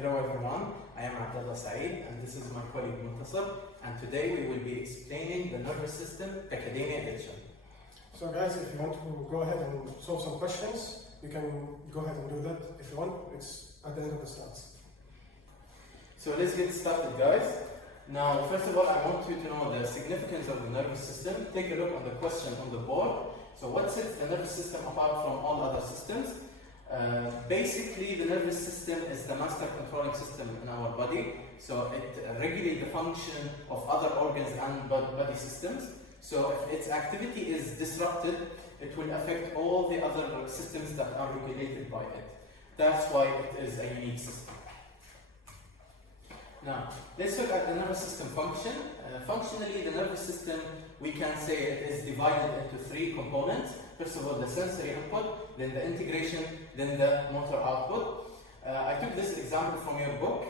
Hello everyone, I am Abdullah Saeed and this is my colleague Mustafa, and today we will be explaining the nervous system Pacademia edition. So guys, if you want to go ahead and solve some questions, you can go ahead and do that if you want. It's at the end of the slides. So let's get started guys. Now first of all I want you to know the significance of the nervous system. Take a look at the question on the board. So what sets the nervous system apart from all other systems? Basically, the nervous system is the master controlling system in our body. So it regulates the function of other organs and body systems. So if its activity is disrupted, it will affect all the other systems that are regulated by it. That's why it is a unique system. Now, let's look at the nervous system function. Functionally, the nervous system, we can say it is divided into three components. First of all, the sensory input, then the integration, then the motor output. I took this example from your book.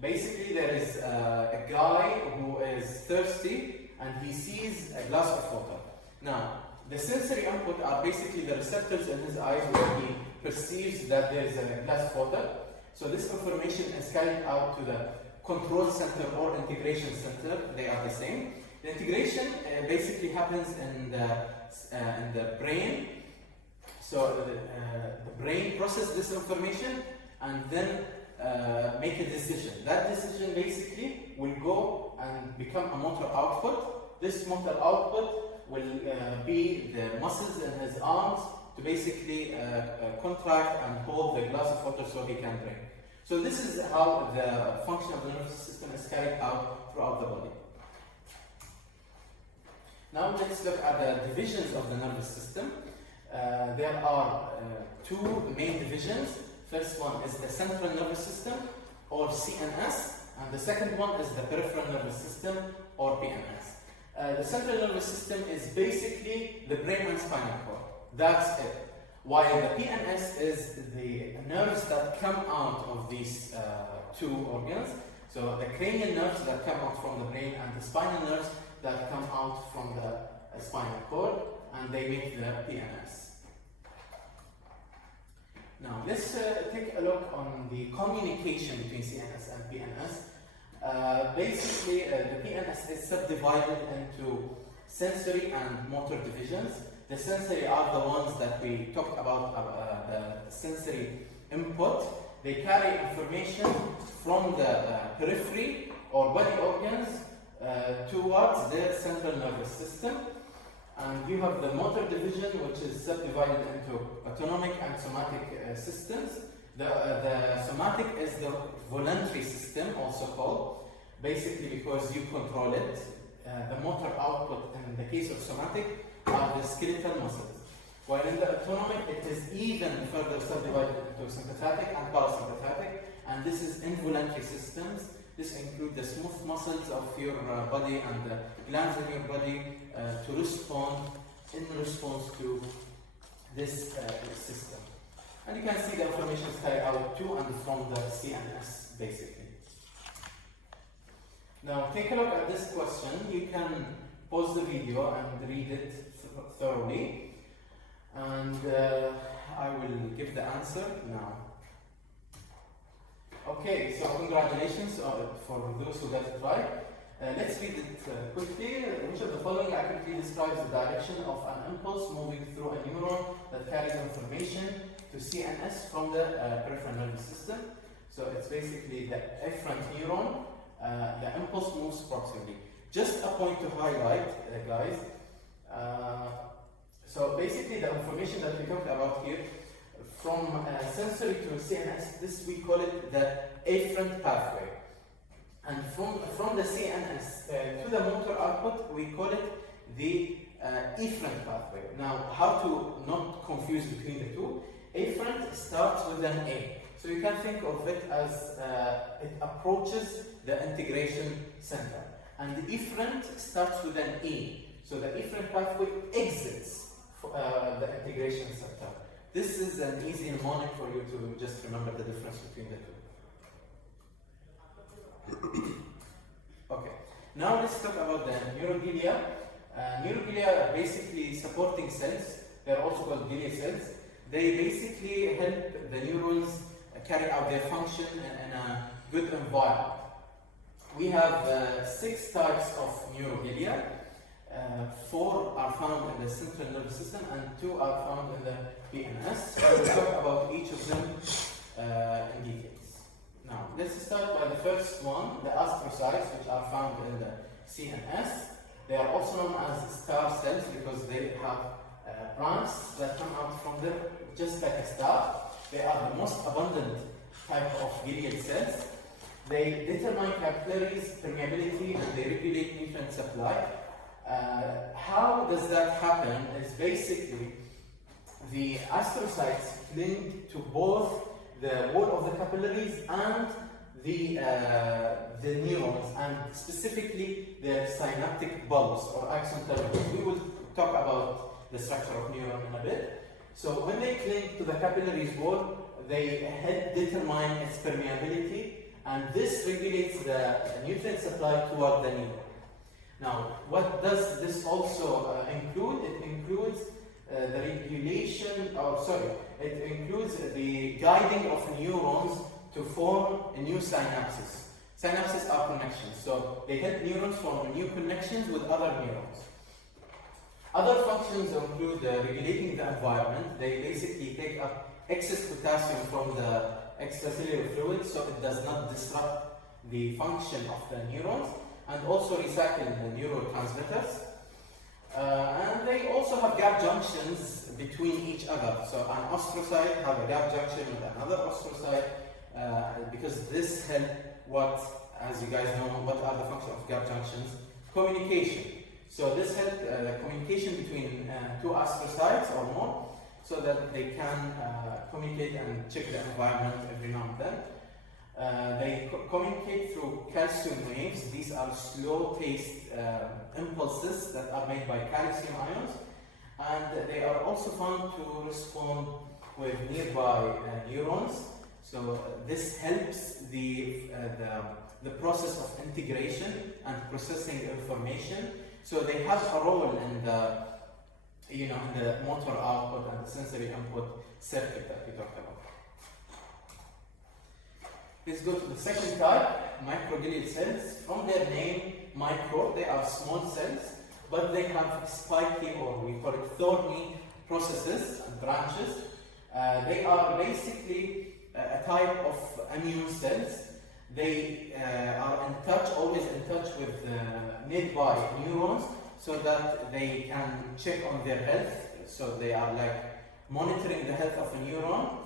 Basically, there is a guy who is thirsty and he sees a glass of water. Now, the sensory input are basically the receptors in his eyes where he perceives that there is a glass of water. So this information is carried out to the control center or integration center. They are the same. The integration basically happens in the brain. So the brain processes this information and then make a decision. That decision basically will go and become a motor output. This motor output will be the muscles in his arms to basically contract and hold the glass of water so he can drink. So this is how the function of the nervous system is carried out throughout the body. Now let's look at the divisions of the nervous system. There are two main divisions. First one is the central nervous system, or CNS, and the second one is the peripheral nervous system, or PNS. The central nervous system is basically the brain and spinal cord. That's it. While the PNS is the nerves that come out of these two organs. So the cranial nerves that come out from the brain and the spinal nerves that come out from the spinal cord, and they make the PNS. Now let's take a look on the communication between CNS and PNS. Basically, the PNS is subdivided into sensory and motor divisions. The sensory are the ones that we talked about, the sensory input. They carry information from the periphery or body organs towards the central nervous system. And you have the motor division, which is subdivided into autonomic and somatic systems. The somatic is the voluntary system, also called, basically because you control it. The motor output in the case of somatic are the skeletal muscles. While in the autonomic, it is even further subdivided into sympathetic and parasympathetic, and this is involuntary systems. This includes the smooth muscles of your body and the glands in your body to respond in response to this system. And you can see the information is carried out to and from the CNS, basically. Now, take a look at this question. You can pause the video and read it thoroughly, and I will give the answer now. Okay, so congratulations for those who got it right. Let's read it quickly. Which of the following accurately describes the direction of an impulse moving through a neuron that carries information to CNS from the peripheral nervous system? So it's basically the efferent neuron. The impulse moves proximally. Just a point to highlight, guys. So basically the information that we talked about here, from sensory to CNS, this we call it the afferent pathway. And from the CNS to the motor output, we call it the efferent pathway. Now, how to not confuse between the two? Afferent starts with an A. So you can think of it as it approaches the integration center. And the efferent starts with an E. So the efferent pathway exits the integration center. This is an easy mnemonic for you to just remember the difference between the two. Okay, now let's talk about the neuroglia. Neuroglia are basically supporting cells. They're also called glia cells. They basically help the neurons carry out their function in a good environment. We have 6 types of neuroglia. 4 are found in the central nervous system and 2 are found in the PNS. I will talk about each of them in details. Now, let's start by the first one, the astrocytes, which are found in the CNS. They are also known as star cells because they have branches that come out from them just like a star. They are the most abundant type of glial cells. They determine capillaries, permeability, and they regulate nutrient supply. How does that happen is basically the astrocytes cling to both the wall of the capillaries and the neurons, and specifically their synaptic bulbs or axon terminals. We will talk about the structure of neuron in a bit. So when they cling to the capillaries wall, they help determine its permeability, and this regulates the nutrient supply toward the neuron. Now, what does this also include? It includes the regulation, it includes the guiding of neurons to form a new synapses. Synapses are connections, so they help neurons form new connections with other neurons. Other functions include regulating the environment. They basically take up excess potassium from the extracellular fluid so it does not disrupt the function of the neurons, and also recycle the neurotransmitters. And they also have gap junctions between each other. So an astrocyte have a gap junction with another astrocyte because this helps as you guys know, what are the functions of gap junctions? Communication. So this helps the communication between 2 astrocytes or more, so that they can communicate and check the environment every now and then. They communicate through calcium waves. These are slow-paced impulses that are made by calcium ions, and they are also found to respond with nearby neurons. So this helps the process of integration and processing information. So they have a role in the in the motor output and the sensory input circuit that we talked about. Let's go to the second type, microglial cells. From their name, micro, they are small cells, but they have spiky, or we call it thorny, processes and branches. They are basically a type of immune cells. They are always in touch with nearby neurons, so that they can check on their health. So they are like monitoring the health of a neuron.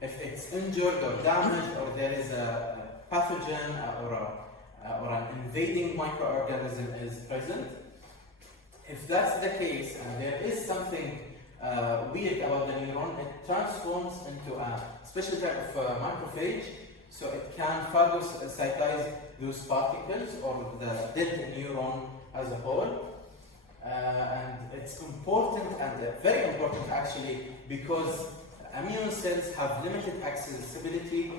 If it's injured or damaged, or there is a pathogen or an invading microorganism is present. If that's the case, and there is something weird about the neuron, it transforms into a special type of macrophage, so it can phagocytize those particles or the dead neuron as a whole. And it's important, and very important actually, because immune cells have limited accessibility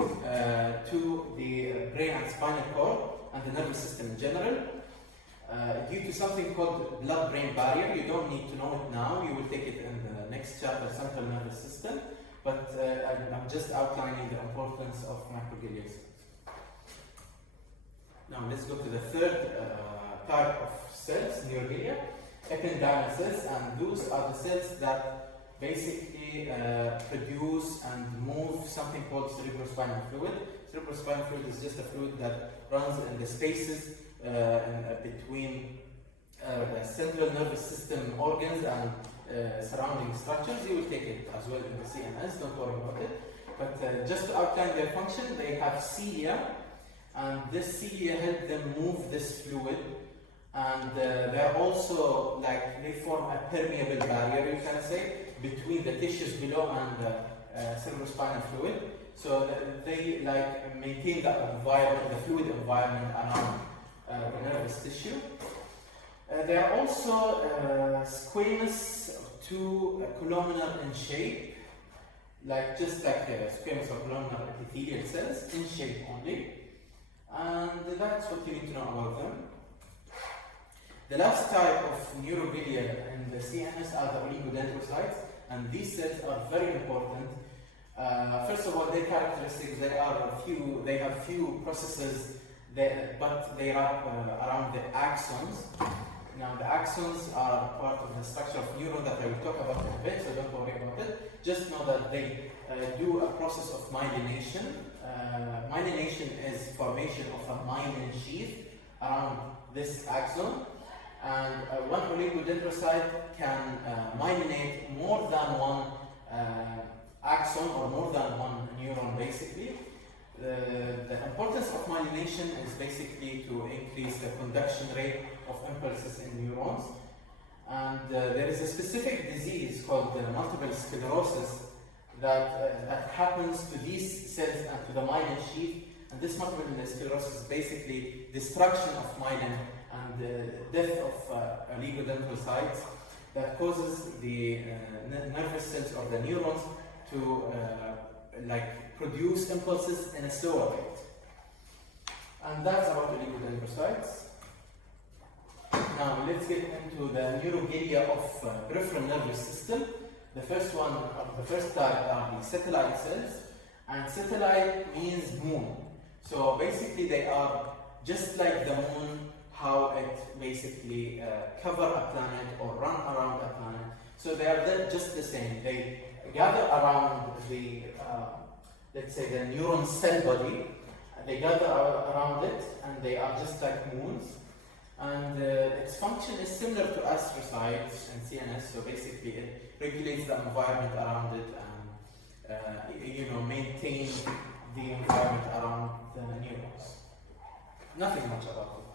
to the brain and spinal cord and the nervous system in general, due to something called blood-brain barrier. You don't need to know it now, you will take it in the next chapter, central nervous system, but I'm just outlining the importance of microglial cells. Now let's go to the third type of cells, neuroglia, ependymal cells, and those are the cells that basically produce and move something called cerebrospinal fluid. Cerebrospinal fluid is just a fluid that runs in the spaces between the central nervous system organs and surrounding structures. You will take it as well in the CNS, don't worry about it. But just to outline their function, they have cilia, and this cilia help them move this fluid. And they're also they form a permeable barrier, you can say, between the tissues below and the cerebrospinal fluid. So they maintain the environment, the fluid environment around the nervous tissue. They are also squamous to columnar in shape, just like squamous or columnar epithelial cells, in shape only. And that's what you need to know about them. The last type of neuroglia in the CNS are the oligodendrocytes, and these cells are very important First of all, their characteristics, they have few processes, but they wrap around the axons. Now the axons are part of the structure of neuron that I will talk about in a bit, so don't worry about it. Just know that they do a process of myelination. Myelination is formation of a myelin sheath around this axon. And one oligodendrocyte can myelinate more than one axon or more than one neuron basically. The importance of myelination is basically to increase the conduction rate of impulses in neurons. And there is a specific disease called multiple sclerosis that happens to these cells and to the myelin sheath. And this multiple sclerosis is basically destruction of myelin and death of oligodendrocytes that causes the nervous cells or the neurons to produce impulses in a slower rate. And that's about oligodendrocytes. Now let's get into the neuroglia of peripheral nervous system. The first type are the satellite cells, and satellite means moon. So basically they are just like the moon, how it basically cover a planet or run around a planet. So they are just the same. They gather around the, let's say, the neuron cell body. They gather around it, and they are just like moons. And its function is similar to astrocytes and CNS. So basically, it regulates the environment around it and maintain the environment around the neurons. Nothing much about it.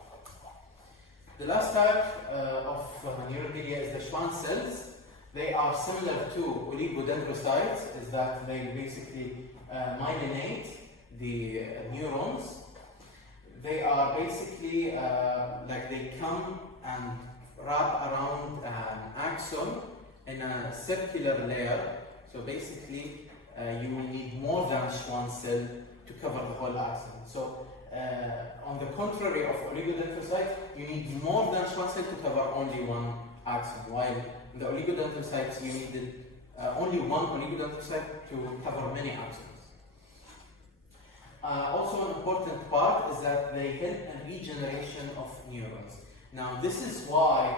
The last type of neuroglia is the Schwann cells. They are similar to oligodendrocytes, is that they basically myelinate the neurons. They are basically they come and wrap around an axon in a circular layer. So basically, you will need more than Schwann cell to cover the whole axon. So on the contrary of oligodendrocytes, you need more than Schwann cell to cover only one axon, while in the oligodendrocytes you needed only one oligodendrocyte to cover many axons. Also an important part is that they help in regeneration of neurons. Now this is why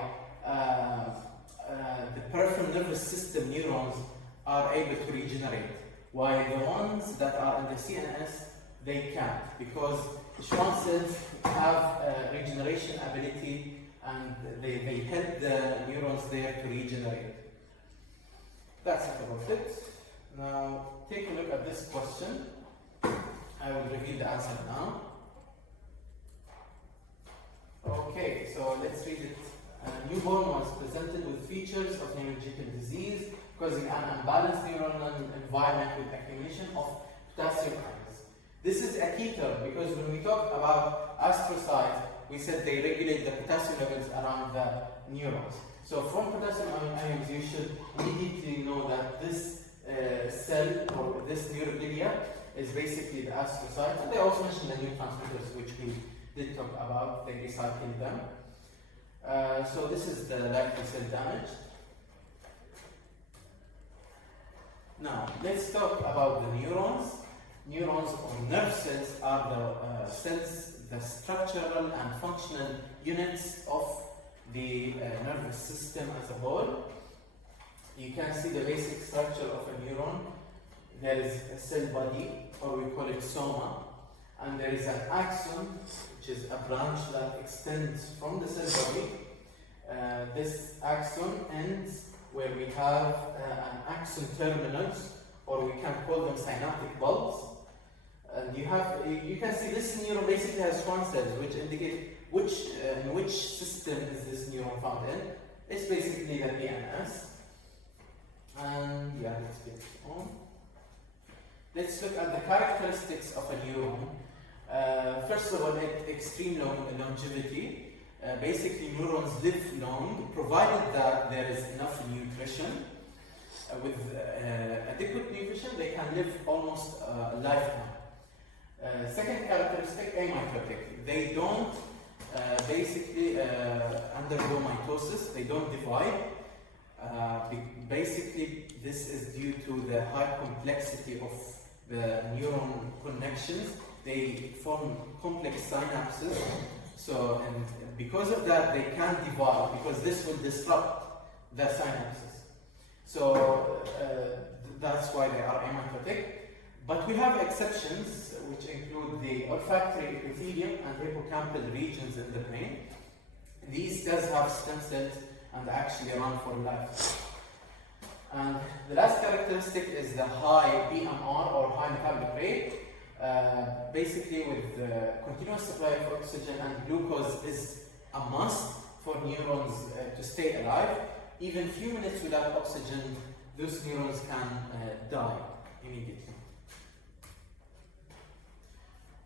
the peripheral nervous system neurons are able to regenerate, while the ones that are in the CNS, they can't, because the Schwann cells have regeneration ability and they help the neurons there to regenerate. That's it about it. Now take a look at this question. I will reveal the answer now. Okay, so let's read it. A newborn was presented with features of neurological disease causing an imbalanced neuronal environment with accumulation of potassium ions. This is a key term because when we talk about astrocytes, we said they regulate the potassium levels around the neurons. So from potassium ions, you should immediately know that this cell or this neuroglia is basically the astrocyte. And they also mentioned the neurotransmitters, which we did talk about. They recycle them. So this is the likely cell damage. Now let's talk about the neurons. Neurons or nerve cells are the cells, the structural and functional units of the nervous system as a whole. You can see the basic structure of a neuron. There is a cell body, or we call it soma, and there is an axon, which is a branch that extends from the cell body. This axon ends where we have an axon terminus, or we can call them synaptic bulbs. And you can see this neuron basically has Schwann cells, which indicate in which system is this neuron found in. It's basically the PNS. And yeah, let's get on. Let's look at the characteristics of a neuron. First of all, extreme longevity. Basically, neurons live long, provided that there is enough nutrition. With adequate nutrition, they can live almost a lifetime. Second characteristic, amitotic. They don't basically undergo mitosis. They don't divide. Basically, this is due to the high complexity of the neuron connections. They form complex synapses. So, and because of that, they can't divide, because this will disrupt the synapses. So, that's why they are amyotrophic. But we have exceptions, which include the olfactory epithelium and hippocampal regions in the brain. These does have stem cells and actually run for life. And the last characteristic is the high BMR or high metabolic rate. Basically, with the continuous supply of oxygen and glucose is a must for neurons to stay alive. Even a few minutes without oxygen, those neurons can die immediately.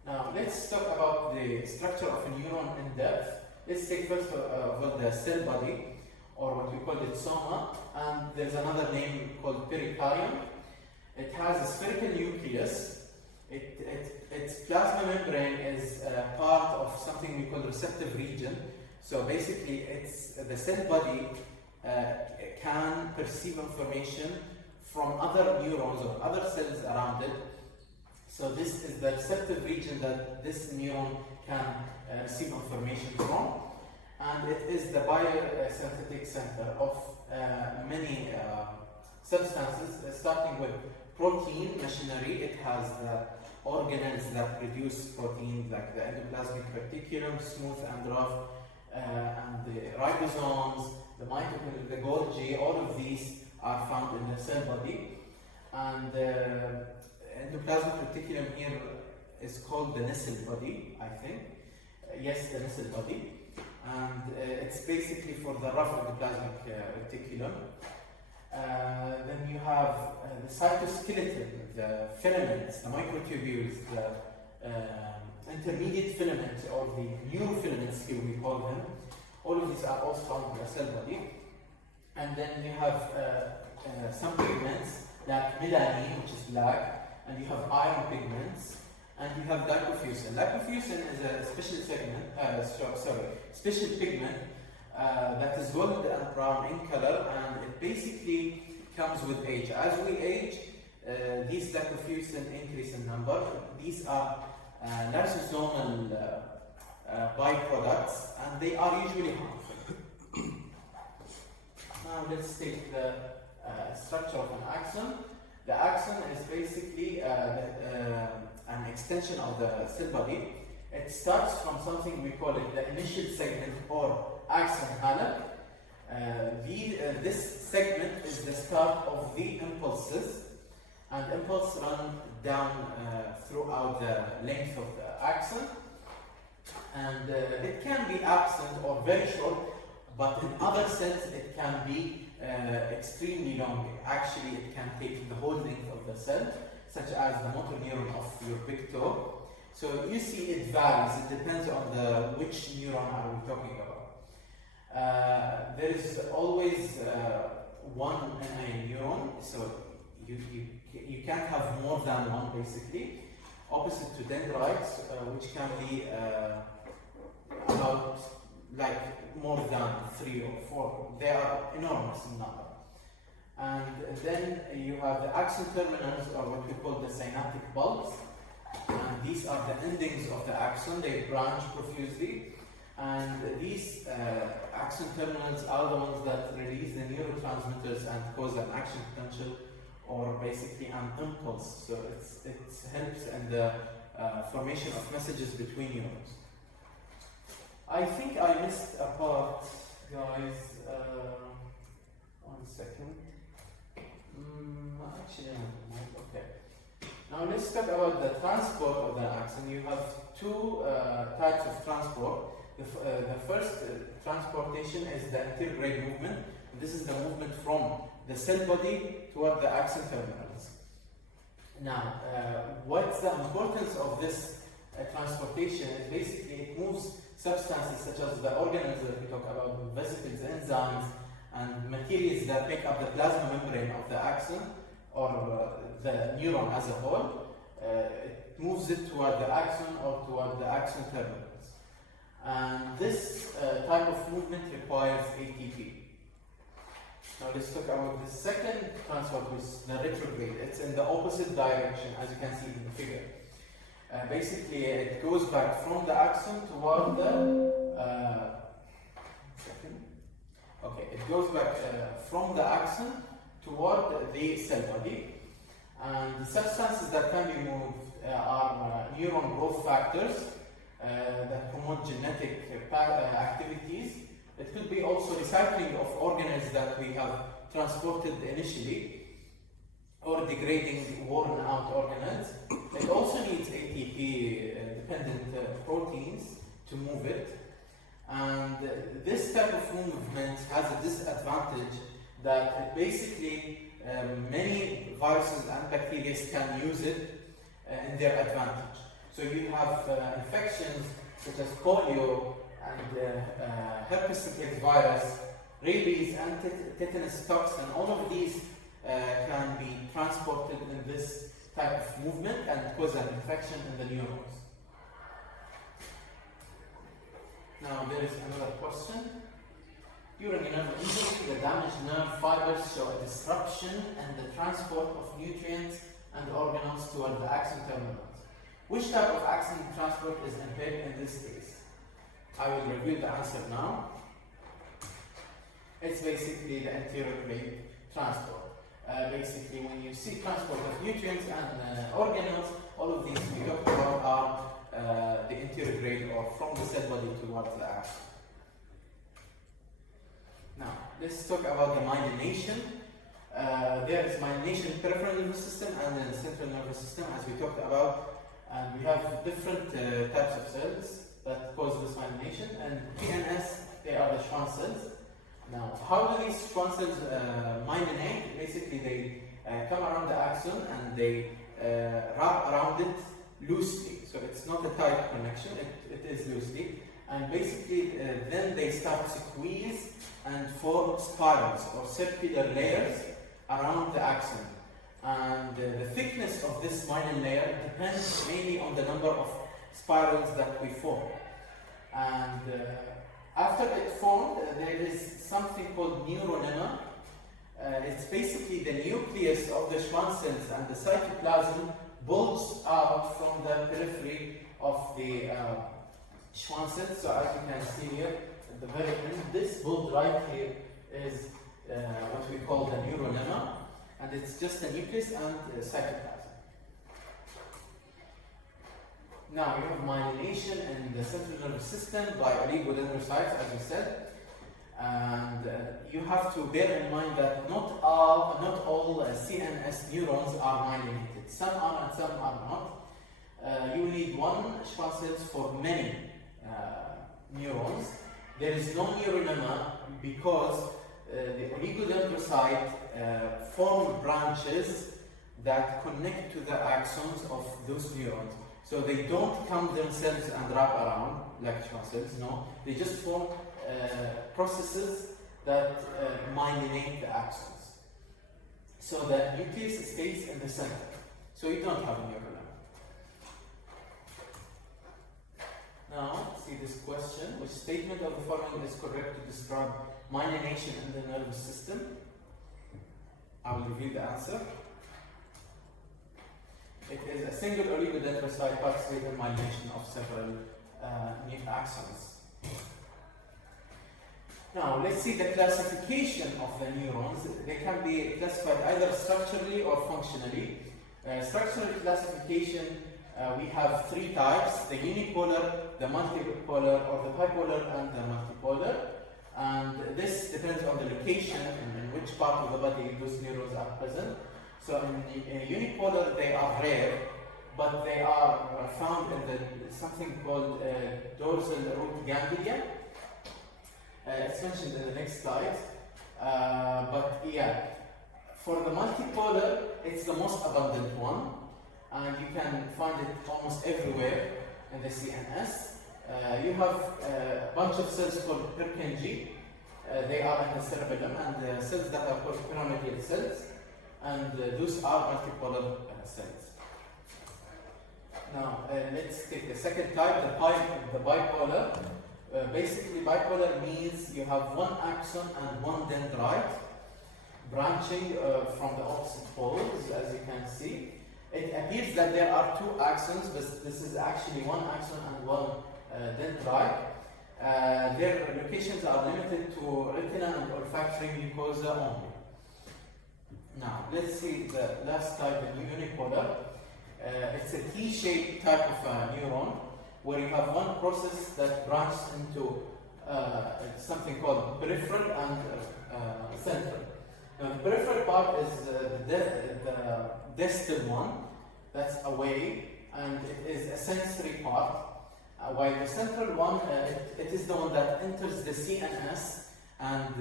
Now, let's talk about the structure of a neuron in depth. Let's take first of all the cell body, or what we call it soma, and there's another name called pericardium. It has a spherical nucleus. Its plasma membrane is part of something we call receptive region. So basically, the cell body can perceive information from other neurons or other cells around it. So this is the receptive region that this neuron can receive information from. And it is the biosynthetic center of many substances, starting with protein machinery. It has the organelles that produce protein, like the endoplasmic reticulum, smooth and rough, and the ribosomes, the mitochondria, the Golgi. All of these are found in the cell body. And endoplasmic reticulum here is called the Nissl body, I think. Yes, the Nissl body. And it's basically for the rough endoplasmic reticulum. Then you have the cytoskeleton, the filaments, the microtubules, the intermediate filaments, or the neurofilaments here we call them. All of these are also found in the cell body. And then you have some pigments like melanin, which is black, and you have iron pigments, and you have diprofusin. Diprofusin is a special special pigment that is gold and brown in color, and it basically comes with age. As we age, these diprofusin increase in number. These are lysosomal byproducts, and they are usually harmful. Now let's take the structure of an axon. The axon is basically an extension of the cell body. It starts from something we call it the initial segment or axon Malak. This segment is the start of the impulses, and impulses run down throughout the length of the axon. And it can be absent or very short, but in other cells it can be extremely long. Actually, it can take the whole length of the cell, such as the motor neuron of your big toe. So you see it varies. It depends on which neuron are we talking about. There is always one neuron, so you can't have more than one basically. Opposite to dendrites, which can be about like more than 3 or 4. They are enormous in number. And then you have the axon terminals, or what we call the synaptic bulbs. And these are the endings of the axon. They branch profusely. And these axon terminals are the ones that release the neurotransmitters and cause an action potential, or basically an impulse. So it helps in the formation of messages between neurons. I think I missed a part, guys. 1 second. Actually, no. Okay. Now let's talk about the transport of the axon. You have two types of transport. The first transportation is the anterograde movement. This is the movement from the cell body toward the axon terminals. Now, what's the importance of this transportation? Is basically it moves substances such as the organelles that we talk about, vesicles, enzymes, and materials that make up the plasma membrane of the axon, or the neuron as a whole. It moves it toward the axon or toward the axon terminals. And this type of movement requires ATP. Now let's talk about the second transport, which is the retrograde. It's in the opposite direction, as you can see in the figure. Basically, it goes back from the axon toward the. Okay, it goes back from the axon toward the cell body. And the substances that can be moved are neuron growth factors that promote genetic activities. It could be also recycling of organelles that we have transported initially, or degrading worn out organelles. It also needs ATP dependent proteins to move it. And this type of movement has a disadvantage that basically many viruses and bacteria can use it in their advantage. So you have infections such as polio and herpes simplex virus, rabies and tetanus toxin. All of these can be transported in this type of movement and cause an infection in the neurons. Now there is another question. During a nerve injury, the damaged nerve fibers show a disruption in the transport of nutrients and organelles toward the axon terminals. Which type of axon transport is impaired in this case? I will reveal the answer now. It's basically the anterograde transport. Basically, when you see transport of nutrients and organelles, all of these we talked about are the anterograde, or from the cell body towards the axon. Now, let's talk about the myelination. There is myelination in the peripheral nervous system and in the central nervous system, as we talked about. And we have different types of cells that cause this myelination. And PNS, they are the Schwann cells. Now, how do these Schwann cells myelinate? Basically, they come around the axon and they wrap around it loosely. So it's not a tight connection, it is loosely. And basically, then they start to squeeze and form spirals or circular layers around the axon. And the thickness of this myelin layer depends mainly on the number of spirals that we form. And after it formed, there is something called neuronema. It's basically the nucleus of the Schwann cells, and the cytoplasm bulges out from the periphery of the Schwann cells. So as you can see here, at the very end, this bulge right here is what we call the neuronema, and it's just the nucleus and cytoplasm. Now you have myelination in the central nervous system by oligodendrocytes, as we said, and you have to bear in mind that not all CNS neurons are myelinated. Some are and some are not. You need one Schwann cells for many neurons. There is no neuronema because the oligodendrocyte form branches that connect to the axons of those neurons. So they don't come themselves and wrap around like Schwann cells, no. They just form processes that myelinate the axons. So the nucleus stays in the center. So you don't have a neuronema. Now, see this question. Which statement of the following is correct to describe myelination in the nervous system? I will reveal the answer. It is a single oligodendrocyte participates in myelination of several axons. Now, let's see the classification of the neurons. They can be classified either structurally or functionally. Structural classification, we have three types: the unipolar, the multipolar, or the bipolar and the multipolar. And this depends on the location and in which part of the body those neurons are present. So in unipolar, they are rare, but they are found in something called dorsal root ganglia. It's mentioned in the next slide. But yeah, for the multipolar, it's the most abundant one, and you can find it almost everywhere in the CNS. You have a bunch of cells called Purkinje. They are in the cerebellum, and the cells that are called pyramidal cells, and those are multipolar cells. Now, let's take the second type, the bipolar. Basically, bipolar means you have one axon and one dendrite. branching from the opposite poles, as you can see. It appears that there are two axons, but this is actually one axon and one dendrite. Their locations are limited to retina and olfactory mucosa only. Now, let's see the last type, the unipolar. It's a T-shaped type of neuron where you have one process that branches into something called peripheral and central. Now, the peripheral part is the distal one, that's away, and it is a sensory part. While the central one, it is the one that enters the CNS, and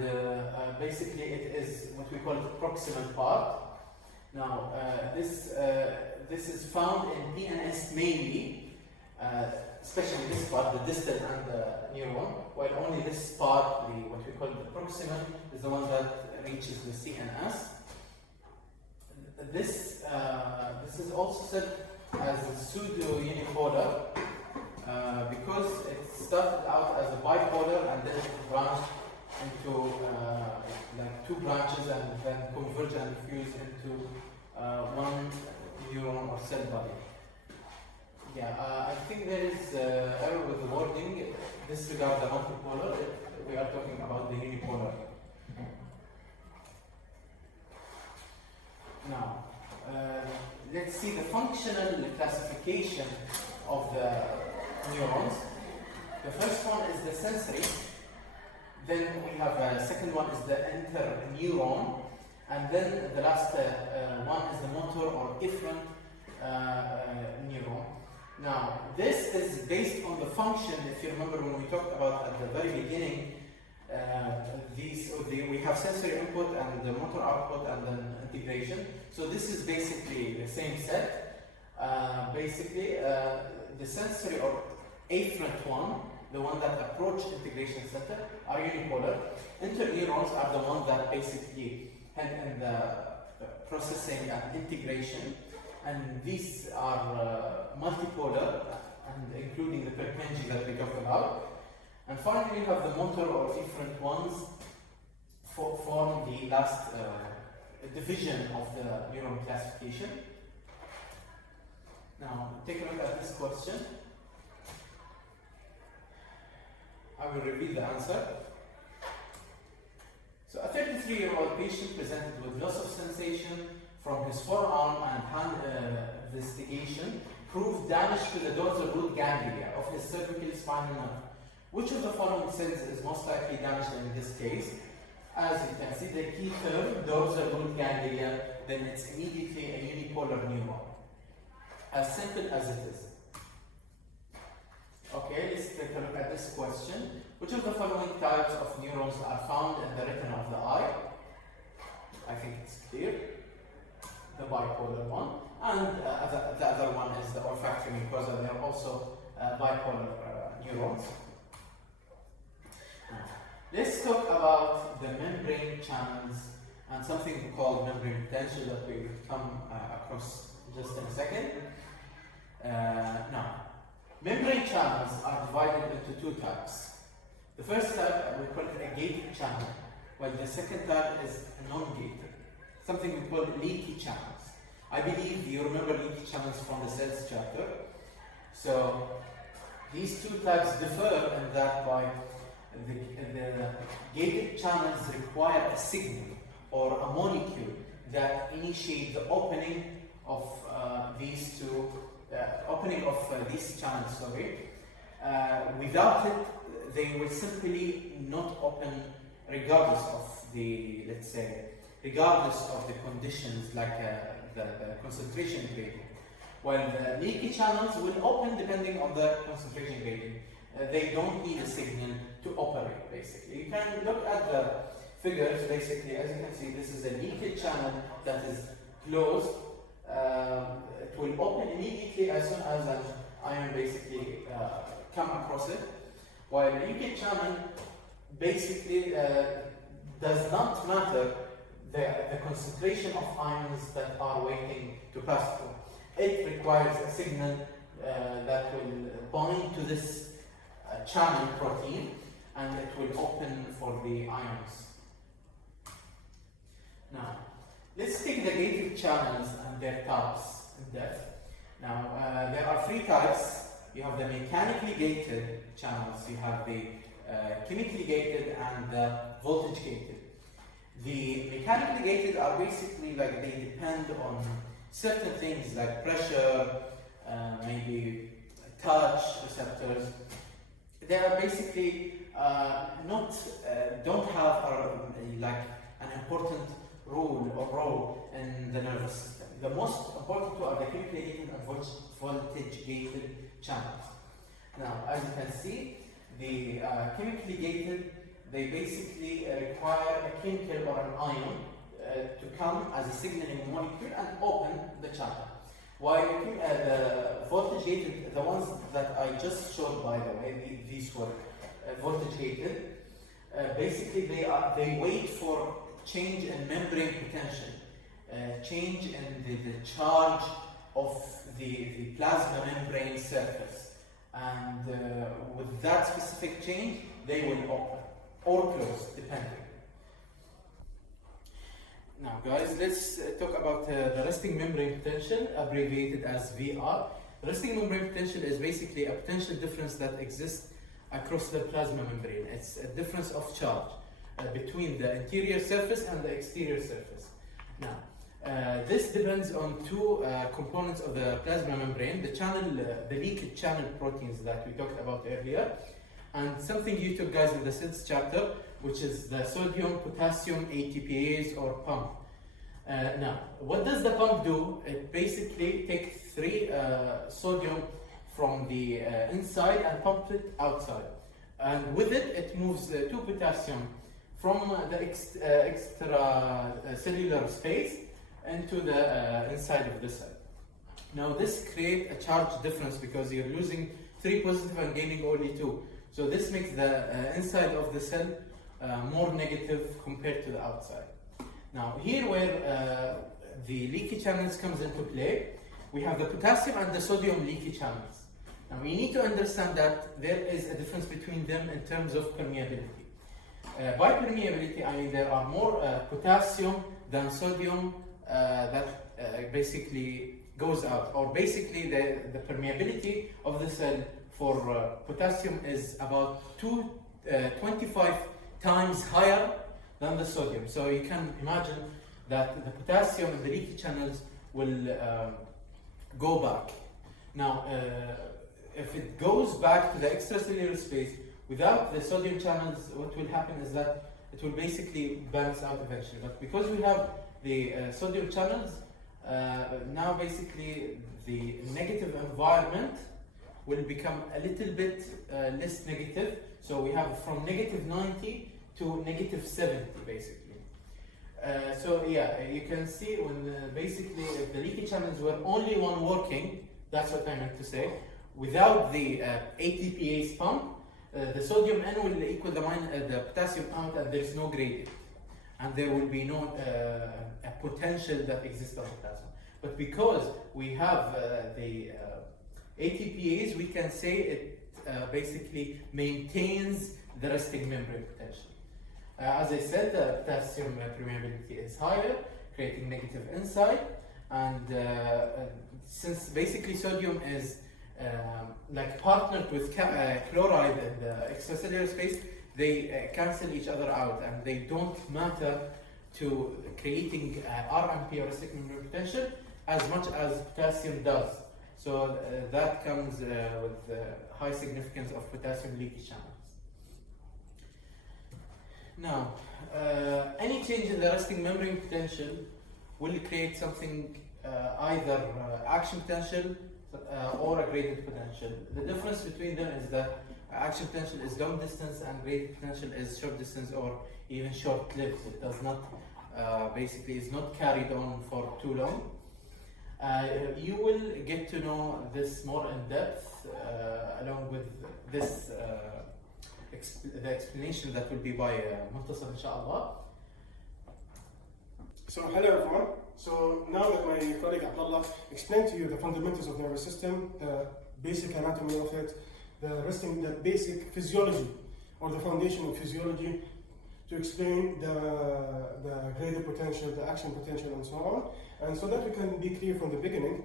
basically it is what we call the proximal part. Now, this is found in PNS mainly, especially this part, the distal and the neuron, while only this part, what we call the proximal, is the one that reaches the CNS. This is also said as a pseudo-unipolar because it started out as a bipolar and then it branched into like two branches and then converge and fuse into one neuron or cell body. Yeah, I think there is error with the wording. Disregard the multipolar. We are talking about the unipolar. Now, let's see the functional classification of the neurons. The first one is the sensory. Then we have a second one is the interneuron, and then the last one is the motor or efferent neuron. Now, this is based on the function. If you remember when we talked about at the very beginning, we have sensory input and the motor output and then integration. So this is basically the same set. The sensory or afferent one, the one that approach integration center, are unipolar. Interneurons are the ones that basically handle the processing and integration, and these are multipolar, and including the Purkinje that we talked about. And finally, we have the motor or efferent ones form the last division of the neuron classification. Now, take a look at this question. I will reveal the answer. So, a 33-year-old patient presented with loss of sensation from his forearm and hand investigation proved damage to the dorsal root ganglia of his cervical spinal nerve. Which of the following cells is most likely damaged in this case? As you can see, the key term, dorsal root ganglia, then it's immediately a unipolar neuron. As simple as it is. Okay, let's take a look at this question. Which of the following types of neurons are found in the retina of the eye? I think it's clear. The bipolar one. And the other one is the olfactory mucosa. They are also bipolar neurons. Let's talk about the membrane channels and something called membrane potential that we will come across just in a second. Now, membrane channels are divided into two types. The first type, we call it a gated channel, while the second type is a non-gated, something we call leaky channels. I believe you remember leaky channels from the cells chapter. So, these two types differ in that by the gated channels require a signal or a molecule that initiate the opening of these channels. Without it, they will simply not open, regardless of the, let's say, regardless of the conditions like the concentration gradient. While the leaky channels will open depending on the concentration gradient. They don't need a signal to operate, basically. You can look at the figures, basically, as you can see, this is a leaky channel that is closed. It will open immediately as soon as an ion basically come across it. While a leaky channel basically does not matter the concentration of ions that are waiting to pass through. It requires a signal that will bind to this channel protein, and it will open for the ions. Now, let's take the gated channels and their types in depth. Now, there are three types. You have the mechanically gated channels, you have the chemically gated and the voltage gated. The mechanically gated are basically like they depend on certain things like pressure, maybe touch receptors. They are basically don't have like an important role in the nervous system. The most important two are the chemically gated and voltage gated channels. Now, as you can see, the chemically gated, they basically require a chemical or an ion to come as a signaling molecule and open the channel. While the voltage gated, the ones that I just showed, by the way, these were voltage gated. Basically, they wait for change in membrane potential, change in the charge of the plasma membrane surface, and with that specific change, they will open or close, depending. Now, guys, let's talk about the resting membrane potential, abbreviated as VR. Resting membrane potential is basically a potential difference that exists across the plasma membrane. It's a difference of charge between the interior surface and the exterior surface. Now, this depends on two components of the plasma membrane: the leakage channel proteins that we talked about earlier, and something you took, guys, in the SIDS chapter, which is the sodium potassium ATPase or pump. Now, what does the pump do? It basically takes 3 sodium from the inside and pumps it outside, and with it, it moves 2 potassium from the extracellular space into the inside of the cell. Now, this creates a charge difference because you're losing 3 positive and gaining only 2. So this makes the inside of the cell more negative compared to the outside. Now, here where the leaky channels comes into play, we have the potassium and the sodium leaky channels. Now, we need to understand that there is a difference between them in terms of permeability. By permeability, I mean there are more potassium than sodium that basically goes out, or basically the permeability of the cell for potassium is about 25 times higher than the sodium. So you can imagine that the potassium in the leaky channels will go back. Now, if it goes back to the extracellular space without the sodium channels, what will happen is that it will basically balance out eventually. But because we have the sodium channels, now basically the negative environment will become a little bit less negative. So we have from negative 90 to negative 70 basically. So yeah, you can see when basically if the leaky channels were only one working, that's what I meant to say, without the ATPase pump, the sodium N will equal the potassium out, and there's no gradient, and there will be no a potential that exists on the plasma. But because we have the ATPase, we can say it basically maintains the resting membrane potential. As I said, the potassium permeability is higher, creating negative inside, and since basically sodium is like partnered with chloride in the extracellular space, they cancel each other out, and they don't matter to creating RMP or resting membrane potential as much as potassium does. So that comes with high significance of potassium leakage channels. Now, any change in the resting membrane potential will create something either action potential or a gradient potential. The difference between them is that action potential is long distance and gradient potential is short distance or even short-lived. It does not basically is not carried on for too long. You will get to know this more in depth along with this the explanation that will be by Mustafa, inshallah. So hello everyone. So now that my colleague Abdullah explained to you the fundamentals of the nervous system, the basic anatomy of it, the basic physiology or the foundation of physiology, to explain the graded potential, the action potential, and so on. And so that we can be clear from the beginning,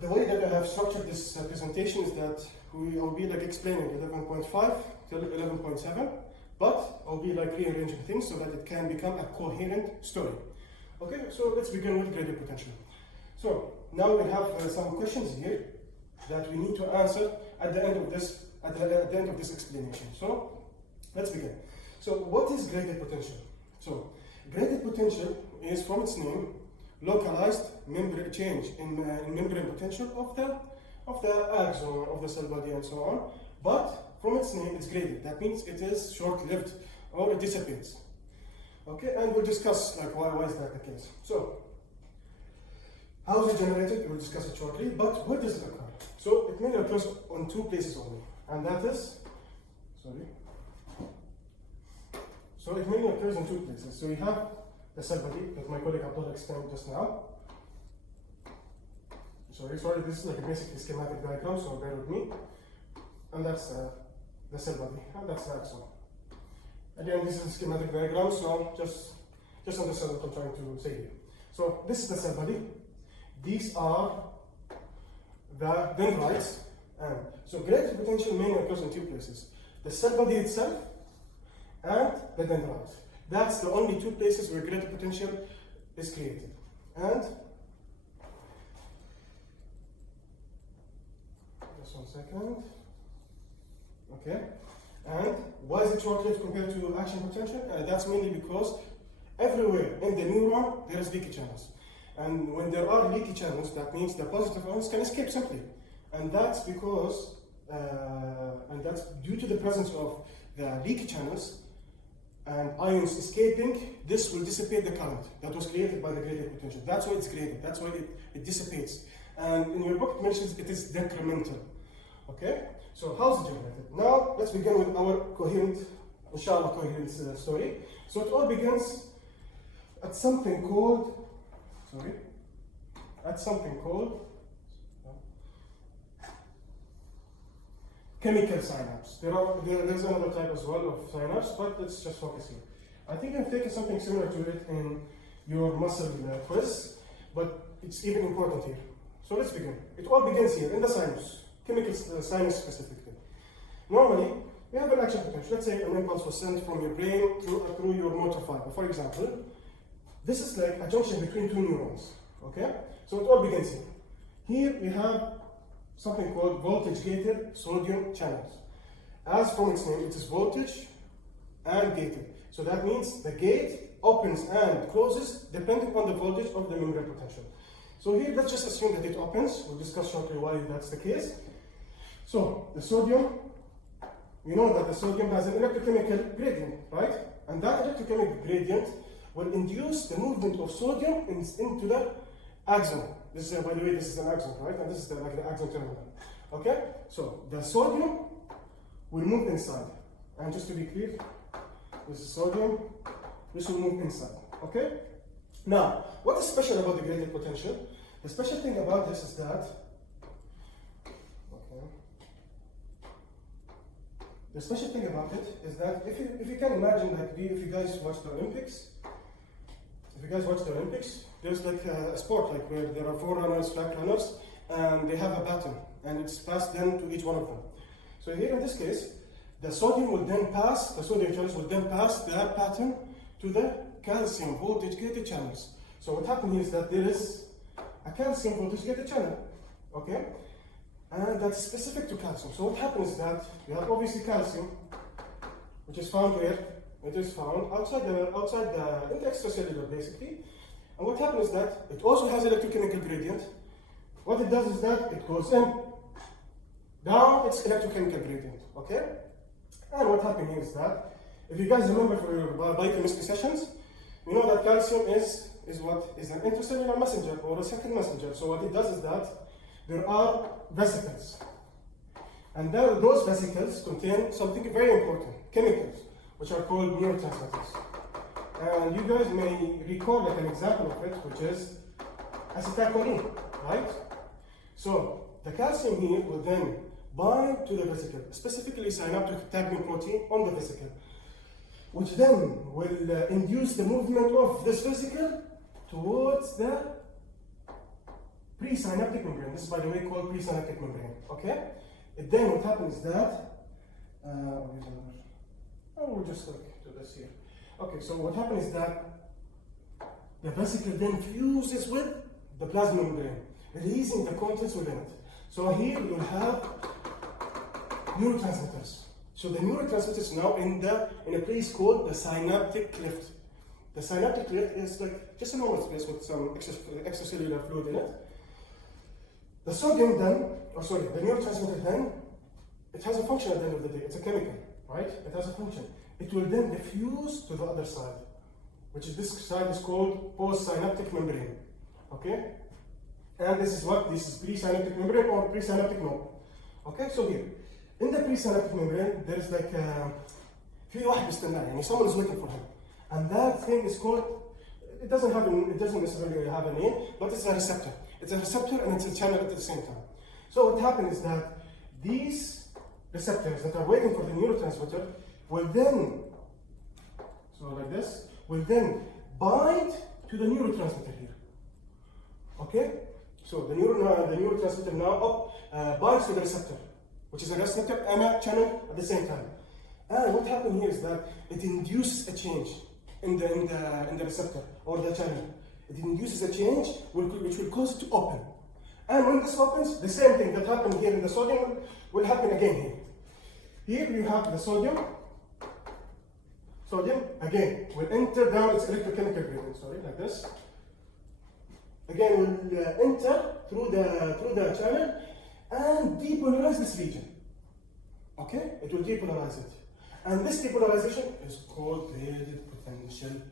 the way that I have structured this presentation is that I'll be like explaining 11.5 till 11.7, but I'll be like rearranging things so that it can become a coherent story. Okay, so let's begin with graded potential. So now we have some questions here that we need to answer at the end of this explanation. So let's begin. So what is graded potential? So graded potential is, from its name, localized change in membrane potential of the axon, of the cell body, and so on. But from its name, it's graded. That means it is short-lived or it dissipates. Okay, and we'll discuss like why is that the case. So how is it generated? We'll discuss it shortly. But where does it occur? So it mainly occurs on two places only, and that is So it mainly occurs in two places. So we have the cell body that my colleague Abdullah explained just now. Sorry, this is like a basically schematic diagram, so bear with me. And that's the cell body, and that's the axon. Again, this is a schematic diagram, so just understand what I'm trying to say here. So this is the cell body. These are the dendrites, and so graded potential mainly occurs in two places: the cell body itself and the dendrites. That's the only two places where graded potential is created. And just 1 second. Okay. And why is it short-lived compared to action potential? That's mainly because everywhere in the neuron there is leaky channels. And when there are leaky channels, that means the positive ions can escape simply. And that's because, and that's due to the presence of the leaky channels and ions escaping, this will dissipate the current that was created by the graded potential. That's why it's graded, that's why it dissipates. And in your book it mentions it is decremental. Okay? So how's it generated? Now let's begin with our coherent, inshallah coherent story. So it all begins at something called, chemical synapse. There's another type as well of synapse, but let's just focus here. I think I've taken something similar to it in your muscle quiz, but it's even important here. So let's begin. It all begins here in the sinus, chemical sinus specifically. Normally, we have an action potential. Let's say an impulse was sent from your brain through your motor fiber. For example, this is like a junction between two neurons. Okay? So it all begins here. Here we have something called voltage-gated sodium channels. As from its name, it is voltage and gated. So that means the gate opens and closes depending on the voltage of the membrane potential. So here, let's just assume that it opens. We'll discuss shortly why that's the case. So the sodium, we know that the sodium has an electrochemical gradient, right? And that electrochemical gradient will induce the movement of sodium into the axon. This is, by the way, this is an axon, right? And this is like the axon terminal. Okay? So the sodium will move inside. And just to be clear, this is sodium, this will move inside. Okay? Now, what is special about the graded potential? The special thing about this is that, the special thing about it is that if you can imagine, like if you guys watch the Olympics, there's like a sport like where there are 4 runners, track runners, and they have a baton, and it's passed then to each one of them. So here in this case, the sodium channels will then pass that pattern to the calcium voltage-gated channels. So what happened here is that there is a calcium voltage-gated channel, okay? And that's specific to calcium. So what happens is that you have obviously calcium, which is found where? It is found outside the in the extracellular basically. And what happens is that it also has electrochemical gradient. What it does is that it goes in, down its electrochemical gradient, okay? And what happened here is that, if you guys remember from your biochemistry sessions, we know that calcium is what? Is an intracellular messenger or a second messenger. So what it does is that there are vesicles. And then those vesicles contain something very important, chemicals, which are called neurotransmitters. And you guys may recall like an example of it, which is acetylcholine, right? So the calcium here will then bind to the vesicle, specifically synaptic tagmin protein on the vesicle. which then will induce the movement of this vesicle towards the presynaptic membrane. This is, by the way, called presynaptic membrane. Okay? And then what happens is that, we'll just look to this here. Okay, so what happens is that the vesicle then fuses with the plasma membrane, releasing the contents within it. So here you'll have neurotransmitters. So the neurotransmitters now in a place called the synaptic cleft. The synaptic cleft is like just a normal space with some extracellular fluid in it. The sodium then, the neurotransmitter then, it has a function at the end of the day. It's a chemical, right? It has a function. It will then diffuse to the other side, which is this side is called postsynaptic membrane. Okay? And this is presynaptic membrane or presynaptic node. Okay, so here, in the presynaptic membrane, there is like someone is waiting for him. And that thing is called, it doesn't necessarily have a name, but it's a receptor. It's a receptor and it's a channel at the same time. So what happens is that these receptors that are waiting for the neurotransmitter will then, will then bind to the neurotransmitter here. Okay? So the neurotransmitter now binds to the receptor, which is a receptor and a channel at the same time. And what happens here is that it induces a change in the receptor or the channel. It induces a change which will cause it to open. And when this opens, the same thing that happened here in the sodium will happen again here. Here you have the sodium. Sodium, again, will enter down its electrochemical gradient, like this. Again, will enter through the channel and depolarize this region. Okay? It will depolarize it. And this depolarization is called graded potential.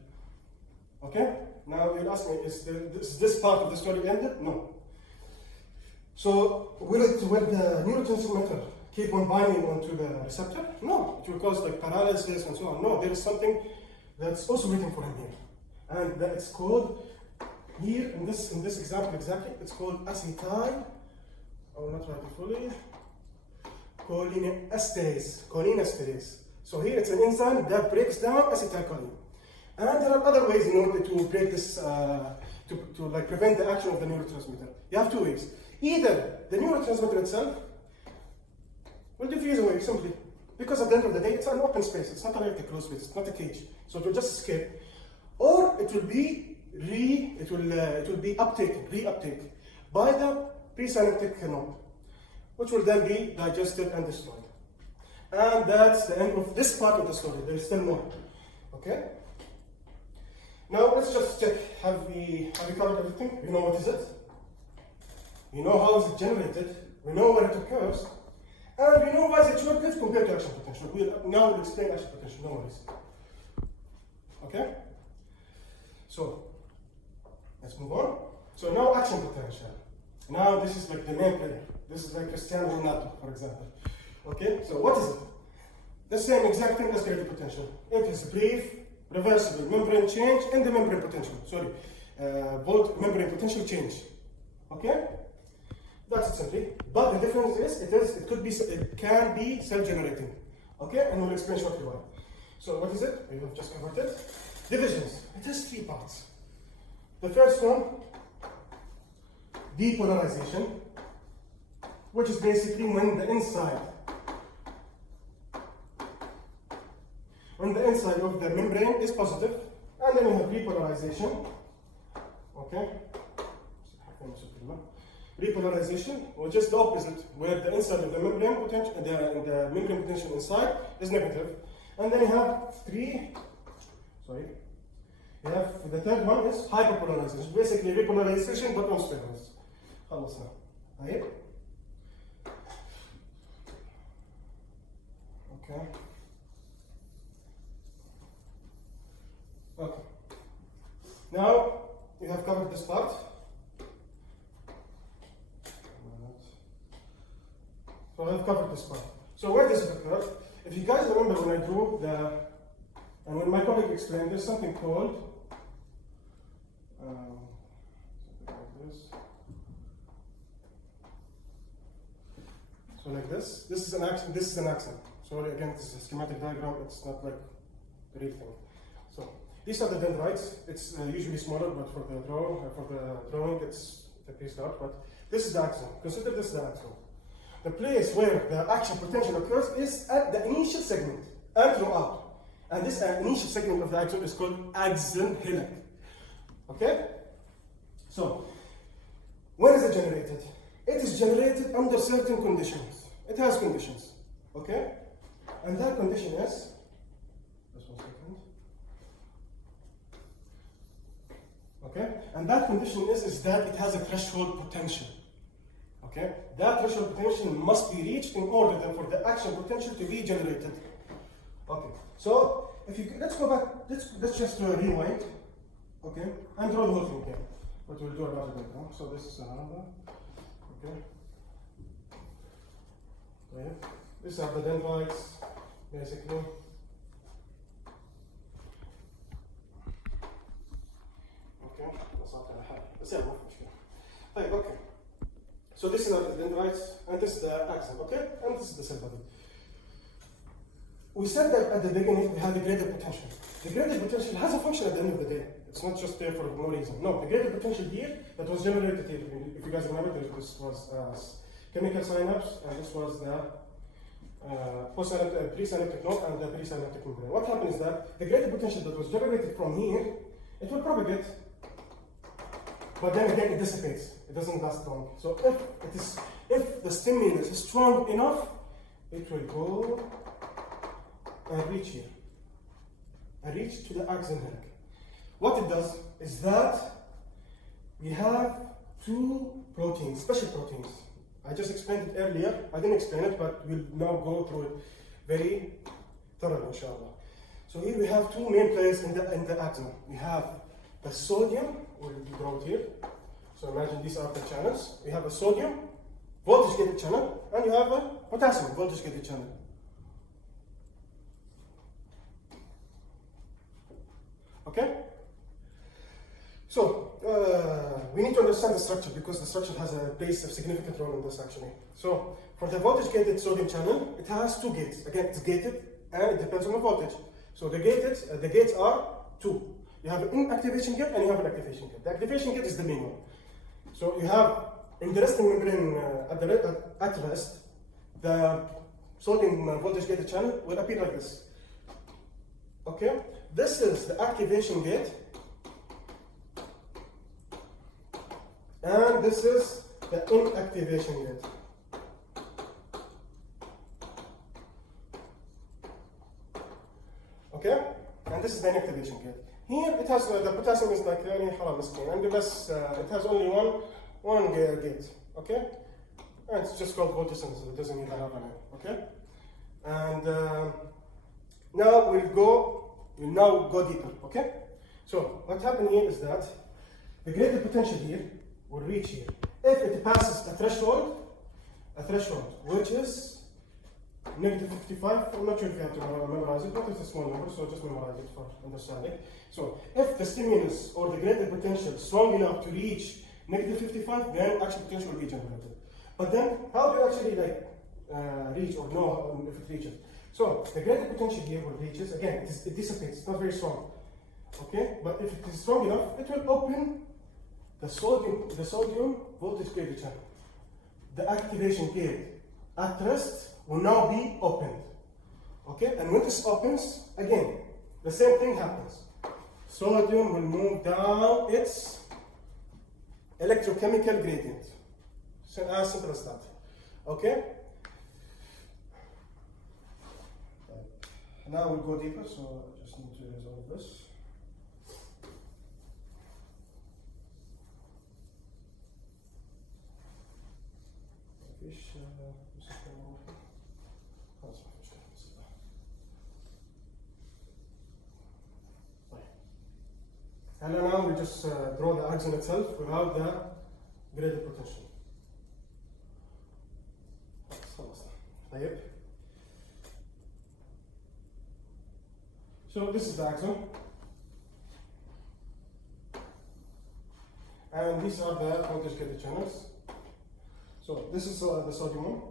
Okay? Now you'll ask me, is this part of the story ended? No. So will the neurotransmitter keep on binding onto the receptor? No. It will cause like paralysis and so on. No, there is something that's also waiting for him here. And that it's called, here in this example exactly, it's called acetyl, I will not write it fully, cholinesterase. So here it's an enzyme that breaks down acetylcholine. And there are other ways in order to break this, to like prevent the action of the neurotransmitter. You have two ways. Either the neurotransmitter itself will diffuse away simply, because at the end of the day it's an open space. It's not like a closed space. It's not a cage. So it will just escape, or it will be reuptake by the presynaptic node, which will then be digested and destroyed. And that's the end of this part of the story. There is still more. Okay? Now let's just check. Have we covered everything? We know what is it. We know how is it generated. We know where it occurs. And we know why is it short-lived compared to action potential. We'll explain action potential. No worries. Okay? So let's move on. So now action potential. Now this is like the main player. This is like Cristiano Ronaldo, for example. Okay, so what is it? The same exact thing as graded potential. It is brief, reversible membrane change in the membrane potential. Membrane potential change. Okay? That's it simply. But the difference is it can be self-generating. Okay? And we'll explain shortly why. So what is it? We have just covered it. Divisions. It has 3 parts. The first one, depolarization, which is basically when the inside of the membrane is positive, and then you have repolarization. Okay? Repolarization, or just the opposite, where the inside of the membrane potential, the membrane potential inside is negative. And then you have the third one is hyperpolarization, basically repolarization but on steroids. خلصنا. طيب. Okay. Okay. Now we have covered this part. So I've covered this part. So where does it occur? If you guys remember when I drew and when my colleague explained, there's something called So like this. This is an axon. This is an axon. Sorry, again, this is a schematic diagram. It's not like the real thing. So these are the dendrites. It's usually smaller, but for the drawing, it appears out. But this is the axon. Consider this the axon. The place where the action potential occurs is at the initial segment and throughout. And this initial segment of the axon is called axon hillock. Okay? So, when is it generated? It is generated under certain conditions. It has conditions. Okay? And that condition is, just 1 second. Okay? And that condition is that it has a threshold potential. Okay? That threshold potential must be reached in order then for the action potential to be generated. Okay. So if you let's go back. Let's just rewind. Okay, and draw the whole thing again. But we'll do about it later. So this is another. Okay. Yeah. These are the dendrites, basically. Okay. That's not gonna happen. Let's have one. Okay. So this is the dendrites, and this is the axon. Okay, and this is the cell body. We said that at the beginning we had a graded potential. The graded potential has a function at the end of the day. It's not just there for no reason. No, the graded potential here that was generated here, if you guys remember, this was chemical synapse, and this was the presynaptic node and the presynaptic membrane. What happens is that the graded potential that was generated from here, it will propagate, but then again it dissipates. It doesn't last long. So if the stimulus is strong enough, it will go and reach here, and reach to the axon hillock. What it does is that we have two proteins, special proteins. I just explained it earlier. I didn't explain it, but we'll now go through it very thoroughly, inshallah. So here we have two main players in the axon. We have the sodium, we'll draw it here. So imagine these are the channels. We have a sodium voltage gated channel, and you have a potassium voltage gated channel. Okay? So, we need to understand the structure because the structure has a significant role in this actually. So, for the voltage gated sodium channel, it has two gates. Again, it's gated and it depends on the voltage. So, the gates are two. You have an inactivation gate and you have an activation gate. The activation gate is the main one. So, you have in the resting membrane at rest, the sodium voltage gated channel will appear like this. Okay? This is the activation gate, and this is the inactivation gate. Okay? And this is the inactivation gate. Here it has the potassium is like very haram skin, and it has only one gate. Okay? And it's just called voltage sensor. It doesn't need to have a name. Okay? And now we'll now go deeper, okay? So, what happened here is that the graded potential here will reach here. If it passes a threshold which is negative 55, I'm not sure if you have to memorize it, but it's a small number, so just memorize it for understanding. So, if the stimulus or the graded potential is strong enough to reach negative 55, then action potential will be generated. But then, how do you actually reach or know if it reaches? So, the graded potential here will reaches, again, it dissipates, it's not very strong. Okay? But if it is strong enough, it will open the sodium voltage gated channel. The activation gate at rest will now be opened. Okay? And when this opens, again, the same thing happens. Sodium will move down its electrochemical gradient. So, as simple as that. Okay? Now we'll go deeper, so I just need to resolve this. And now we just draw the axon itself without the graded potential. So this is the axon, and these are the voltage gated channels. So this is the sodium one,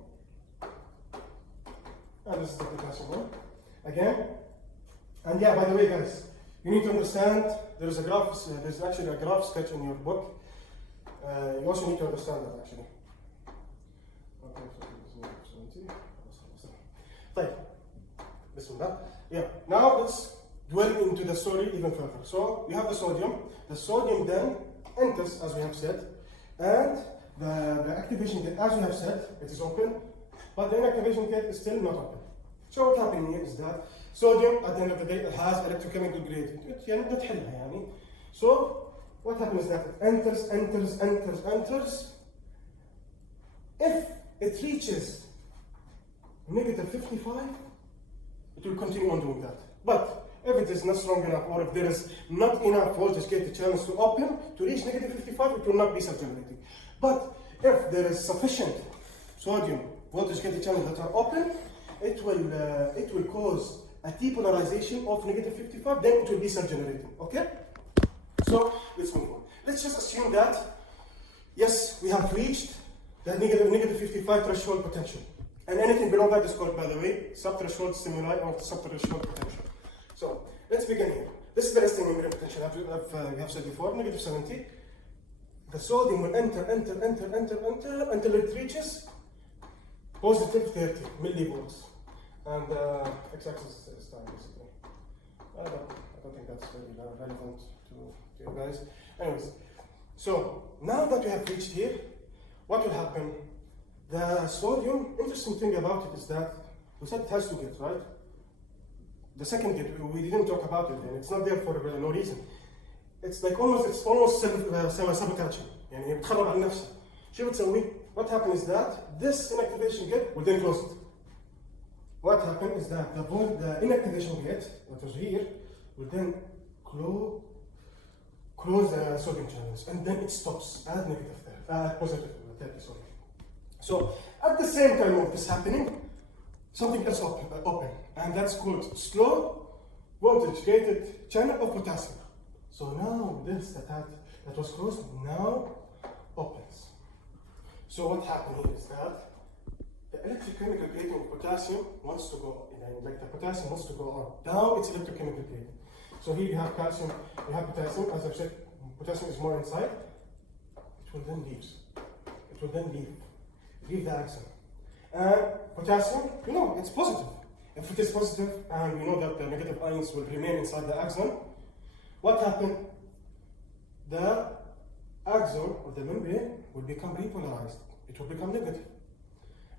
and this is the potassium one. Again, And yeah, by the way, guys, you need to understand there's actually a graph sketch in your book. You also need to understand that actually. Okay, so 70. طيب. Bismillah. Yeah. Now let's dwell into the story even further. So we have the sodium. The sodium then enters, as we have said, and the activation gate, as we have said, it is open, but the inactivation gate is still not open. So what's happening here is that sodium, at the end of the day, it has electrochemical gradient. So what happens is that it enters. If it reaches negative 55, it will continue on doing that. But if it is not strong enough, or if there is not enough voltage gate channels to open to reach negative 55, it will not be self-generating. But if there is sufficient sodium voltage gate channels that are open, it will cause a depolarization of negative 55, then it will be self-generating. Okay? So let's move on. Let's just assume that yes, we have reached the negative 55 threshold potential. And anything below that is called, by the way, subthreshold stimuli or subthreshold potential. So let's begin here. This is the resting membrane potential, as we have said before, negative 70. The sodium will enter until it reaches positive 30 millivolts. And x-axis is time, basically. I don't think that's very relevant to you guys. Anyways, so now that we have reached here, what will happen? The sodium, interesting thing about it is that we said it has two gates, right? The second gate, we didn't talk about it, and it's not there for no reason. It's almost self-sabotaging. يعني بتخرب على نفسه. شو بتسوي؟ What happens is that this inactivation gate will then close it. What happens is that the inactivation gate, that was here, will then close the sodium channels, and then it stops at positive 30, sorry. So at the same time of this happening, something else open, and that's called slow voltage gated channel of potassium. So now this that was closed now opens. So what happened here is that the electrochemical gradient of potassium wants to go, like the potassium wants to go on. Now it's electrochemical gradient. So here you have calcium, you have potassium. As I've said, potassium is more inside. It will then leave. It will then leave the axon. And potassium, it's positive. If it is positive, and we know that the negative ions will remain inside the axon, what happened? The axon or the membrane will become repolarized. It will become negative.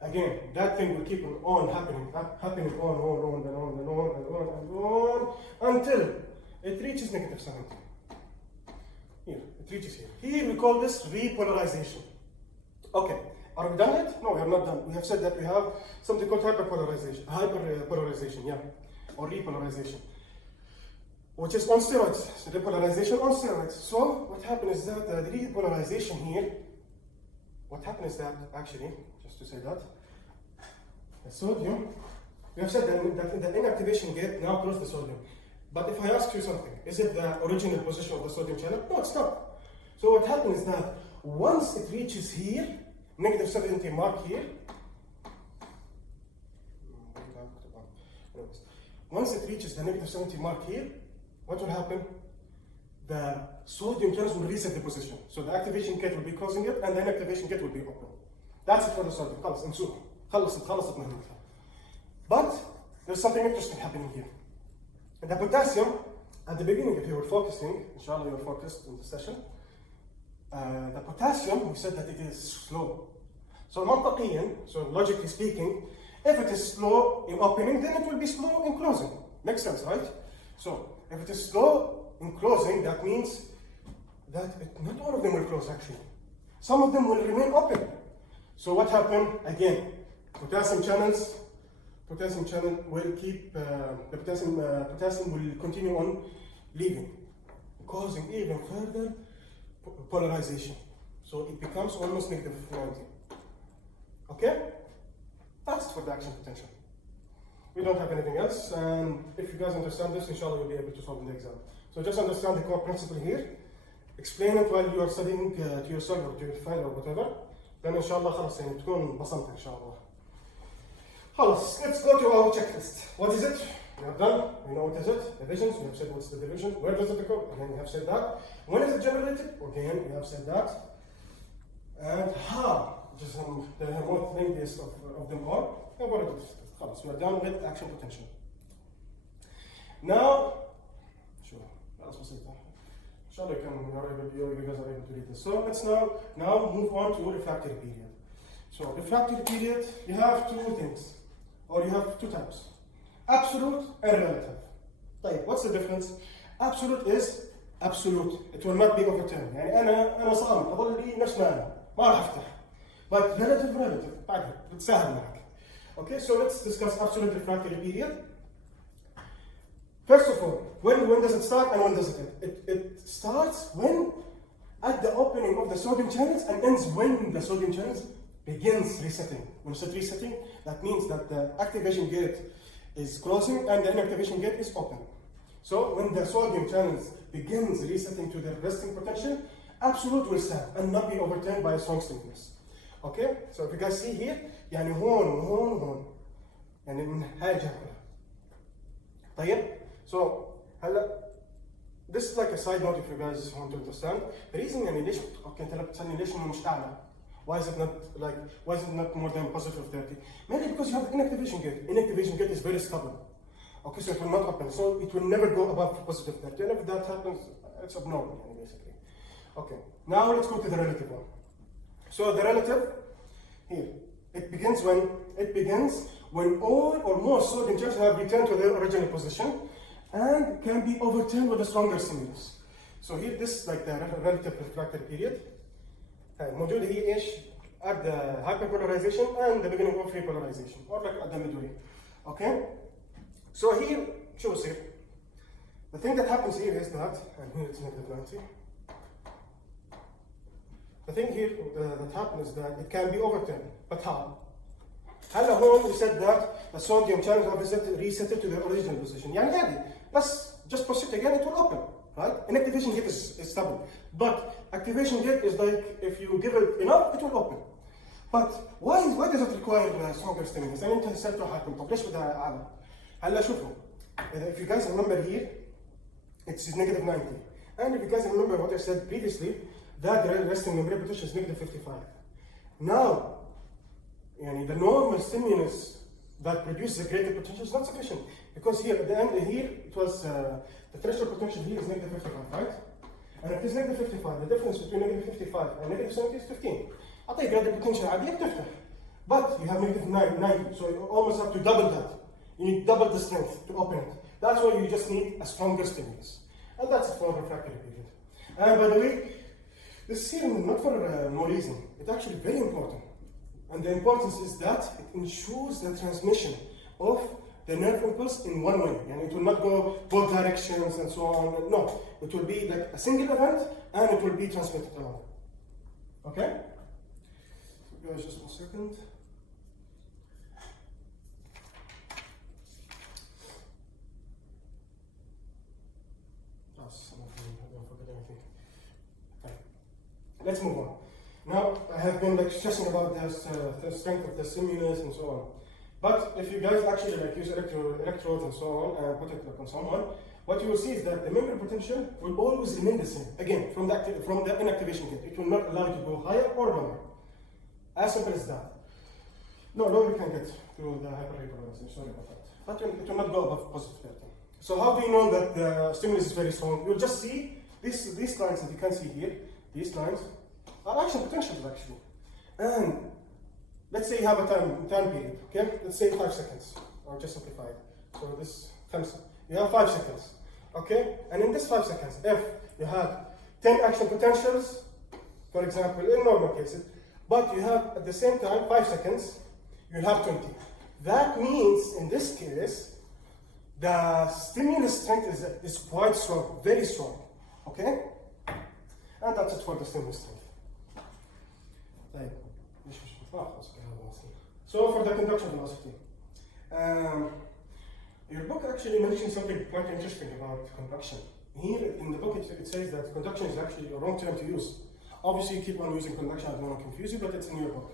Again, that thing will keep on happening on until it reaches negative 70. Here, it reaches here. Here we call this repolarization. Okay, are we done yet? No, we are not done. We have said that we have something called hyperpolarization, yeah, or repolarization, which is on steroids. So repolarization on steroids. So what happens is that the repolarization here, actually, just to say that, the sodium, we have said that the inactivation gate now closes the sodium. But if I ask you something, is it the original position of the sodium channel? No, it's not. So what happens is that once it reaches here, negative 70 mark here, once it reaches the negative 70 mark here, what will happen? The sodium channels will reset the position. So the activation gate will be closing it, and the inactivation gate will be open. That's it for the sodium. خلصت مهمتها. But there's something interesting happening here. The potassium, at the beginning, if you were focusing, inshallah you were focused in the session, the potassium, we said that it is slow. So منطقيا, so logically speaking, if it is slow in opening, then it will be slow in closing. Makes sense, right? So if it is slow in closing, that means that not all of them will close actually. Some of them will remain open. So what happened? Again, potassium channel will keep, the potassium will continue on leaving, causing even further polarization. So it becomes almost negative 90. Okay? That's for the action potential. We don't have anything else, and if you guys understand this, inshallah you'll be able to solve in the exam. So just understand the core principle here, explain it while you are studying to yourself or to your friend or whatever, then inshallah خلاص تكون بصمت inshallah. خلاص, let's go to our checklist. What is it? We have done, we know what is it, divisions, we have said what's the division, where does it occur, again we have said that. When is it generated, again we have said that. And how, which is the most lengthiest of them all, we have already discussed. خلاص, we are done with action potential. Now, sure, that's بسيطة. Inshallah you guys are able to read this. So let's now move on to refractory period. So refractory period, you have two things, or you have two types. Absolute and relative. طيب, what's the difference? Absolute is absolute. It will not be overturned. يعني أنا صامت أظل لي نفس ما أنا ما راح أفتح. But relative بعد بتسهل معك. Okay, so let's discuss absolute refractory period. First of all, when does it start and when does it end? It starts when at the opening of the sodium channels and ends when the sodium channels begins resetting. When it's resetting, that means that the activation gate is closing and the inactivation gate is open. So when the sodium channels begins resetting to their resting potential, absolute will stand and not be overturned by a strong stimulus. Okay? So if you guys see here, يعني هون وهون وهون. يعني من هاي الجهة كلها. طيب? So هلا this is like a side note if you guys want to understand. The reason يعني ليش اوكي انت بتسألني ليش انه مش اعلى؟ Why is it not more than positive 30? Mainly because you have the inactivation gate. Inactivation gate is very stubborn. Okay, so it will not open. So it will never go above positive 30. And if that happens, it's abnormal, basically. Okay, now let's go to the relative one. So the relative, here, it begins when all or most sodium channels have returned to their original position and can be overturned with a stronger stimulus. So here, this is like the relative refractory period. موجودة هي ايش؟ at the hyperpolarization and the beginning of repolarization, or like at the midway. Okay? So here, شو بصير؟ The thing that happens here is that, and here it's negative 90. The thing here that happens is that it can be overturned, but how? هلا هون we said that the sodium channels are reset to their original position. يعني عادي, let's just push it again, it will open. Right? Inactivation gate is stubborn. But activation gate is like if you give it enough, it will open. But why does it require stronger stimulus? يعني انت سألت حالكم طب ليش بدها أعلى؟ هلا شوفوا. If you guys remember here, it's negative 90. And if you guys remember what I said previously, that the resting membrane potential is negative 55. Now, يعني the normal stimulus that produces a greater potential is not sufficient. Because here, at the end here, it was the threshold potential here is negative 55, right? And if it's negative 55, the difference between negative 55 and negative 70 is 15. أعطيك greater potential عادية بتفتح. But you have negative 90, so you almost have to double that. You need double the strength to open it. That's why you just need a stronger stimulus. And that's it for refractory period. And by the way, this is here not for no reason. It's actually very important. And the importance is that it ensures the transmission of the nerve impulse in one way. And it will not go both directions and so on. No, it will be like a single event and it will be transmitted along. Okay? Guys, just 1 second. Don't forget anything. Okay. Let's move on. Now, I have been like stressing about the strength of the stimulus and so on. But if you guys actually like use electrodes and so on and put it like on someone, what you will see is that the membrane potential will always remain the same. Again, from the inactivation gate, it will not allow you to go higher or lower. As simple as that. No, lower we can get to the hyperpolarization. Sorry about that. But it will not go above positive 30. So how do you know that the stimulus is very strong? You'll just see these lines that you can see here. These lines are action potentials actually. And let's say you have a time period, okay? Let's say 5 seconds, or just simplify it. So this comes, you have 5 seconds, okay? And in this 5 seconds, if you have 10 action potentials, for example, in normal cases, but you have at the same time 5 seconds, you'll have 20. That means in this case, the stimulus strength is quite strong, very strong, okay? And that's it for the stimulus strength. So for the conduction velocity, your book actually mentions something quite interesting about conduction. Here in the book it says that conduction is actually a wrong term to use. Obviously you keep on using conduction, I don't want to confuse you, but it's in your book.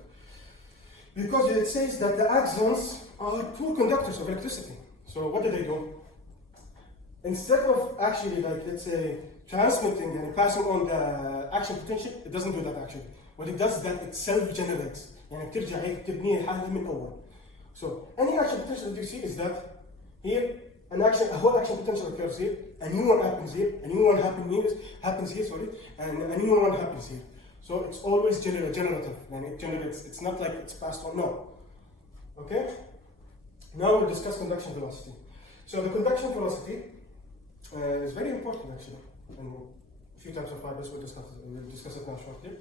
Because it says that the axons are poor conductors of electricity. So what do? Instead of actually, like, let's say, transmitting and passing on the action potential, it doesn't do that actually. What it does is that it self-generates. يعني بترجع هيك تبني حالها من أول. So any action potential that you see is that here a whole action potential occurs here, a new one happens here, a new one happens here, and a new one happens here. So it's always generative, and it generates. It's not like it's passed on. No. Okay. Now we'll discuss conduction velocity. So the conduction velocity is very important actually, and a few types of fibers we'll discuss it now shortly.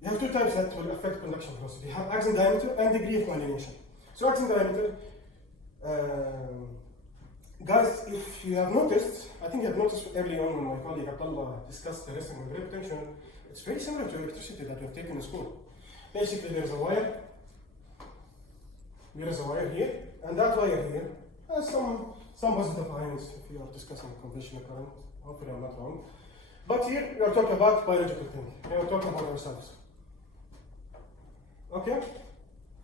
You have two types that will affect conduction velocity. You have axon diameter and degree of myelination. So axon diameter, guys, if you have noticed, I think you have noticed early on when my colleague Abdullah discussed the resting and grip tension, it's very similar to electricity that we have taken in school. Basically, there's a wire here, and that wire here has some positive ions if you are discussing conventional current. Hopefully I'm not wrong. But here we are talking about biological thing. We are talking about ourselves. Okay?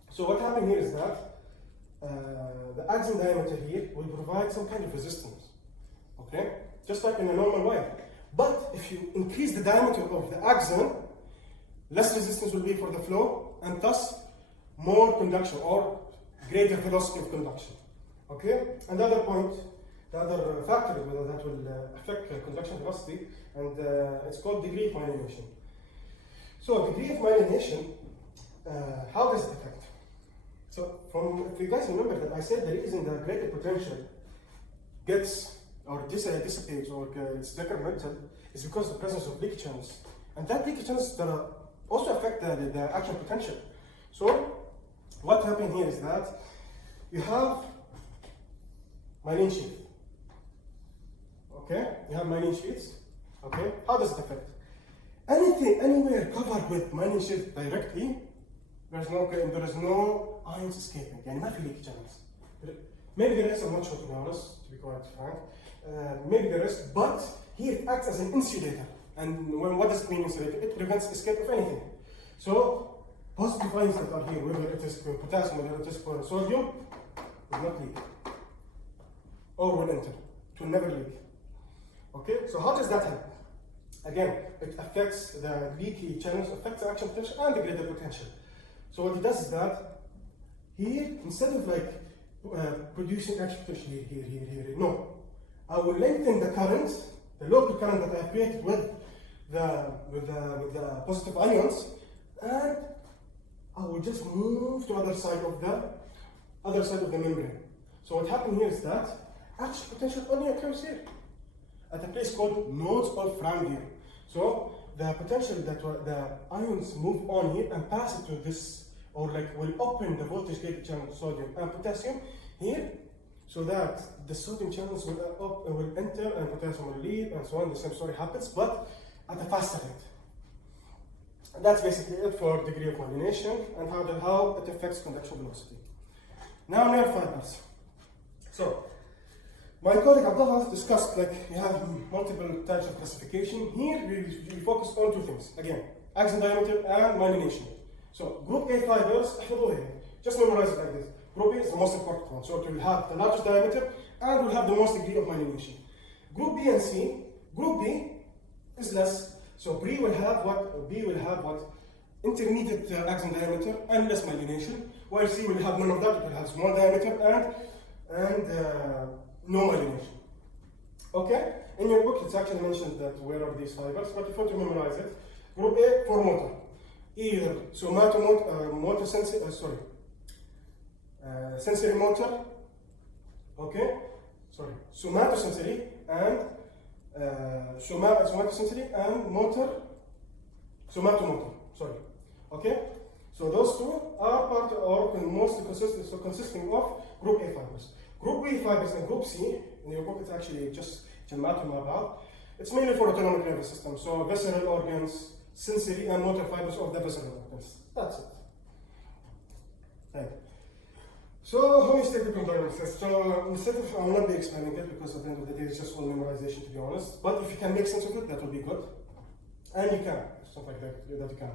So what happened here is that the axon diameter here will provide some kind of resistance. Okay? Just like in a normal wire. But if you increase the diameter of the axon, less resistance will be for the flow, and thus more conduction or greater velocity of conduction. Okay? Another point, the other factor that will affect conduction velocity, and it's called degree of myelination. So degree of myelination, how does it affect? So if you guys remember that I said the reason the greater potential gets or dissipates or it's decremental is because of the presence of leaky channels. And that leaky channels also affect the action potential. So what happened here is that you have myelin sheath. Okay? You have myelin sheaths. Okay? How does it affect? Anywhere covered with myelin sheath directly, there is no ions escaping. يعني ما في leaky channels. Maybe there is, I'm not sure to be honest, to be quite frank. Maybe there is, but here it acts as an insulator. And what does it mean insulator? It prevents escape of anything. So positive ions that are here, whether it is potassium, whether it is sodium, will not leak. Or will enter. It will never leak. Okay, so how does that happen? Again, it affects the leaky channels, affects the action potential and the greater potential. So what it does is that here, instead of like producing action potential here, no. I will lengthen the current, the local current that I have created with the positive ions, and I will just move to other side of the membrane. So what happened here is that action potential only occurs here at a place called nodes of Frangier. So the potential that the ions move on here and pass it to this, or like will open the voltage gated channel sodium and potassium here, so that the sodium channels will enter and potassium will leave, and so on. The same story happens, but at a faster rate. And that's basically it for degree of myelination and how it affects conduction velocity. Now nerve fibers. So my colleague Abdullah discussed like you have multiple types of classification. Here we focus on two things. Again, axon diameter and myelination. So group A fibers, just memorize it like this. Group A is the most important one. So it will have the largest diameter and will have the most degree of myelination. Group B and C, Group B is less. So B will have what? Intermediate axon diameter and less myelination, while C will have none of that. It will have small diameter and no myelination. Okay? In your book, it's actually mentioned that where are these fibers, but if you want to memorize it, Group A for motor. Either somatomotor sensory motor, okay? Sorry, somatosensory and somatosensory and somatomotor. Sorry, okay? So those two are part or mostly consisting of Group A fibers. Group B fibers and Group C, in your book it's actually just it's mainly for autonomic nervous system, so visceral organs, sensory and motor fibers of the visceral organs. That's it. Right. So homeostatic convergence. So instead of, I will not be explaining it because at the end of the day it's just all memorization, to be honest. But if you can make sense of it, that will be good. And you can. It's not like that you can't.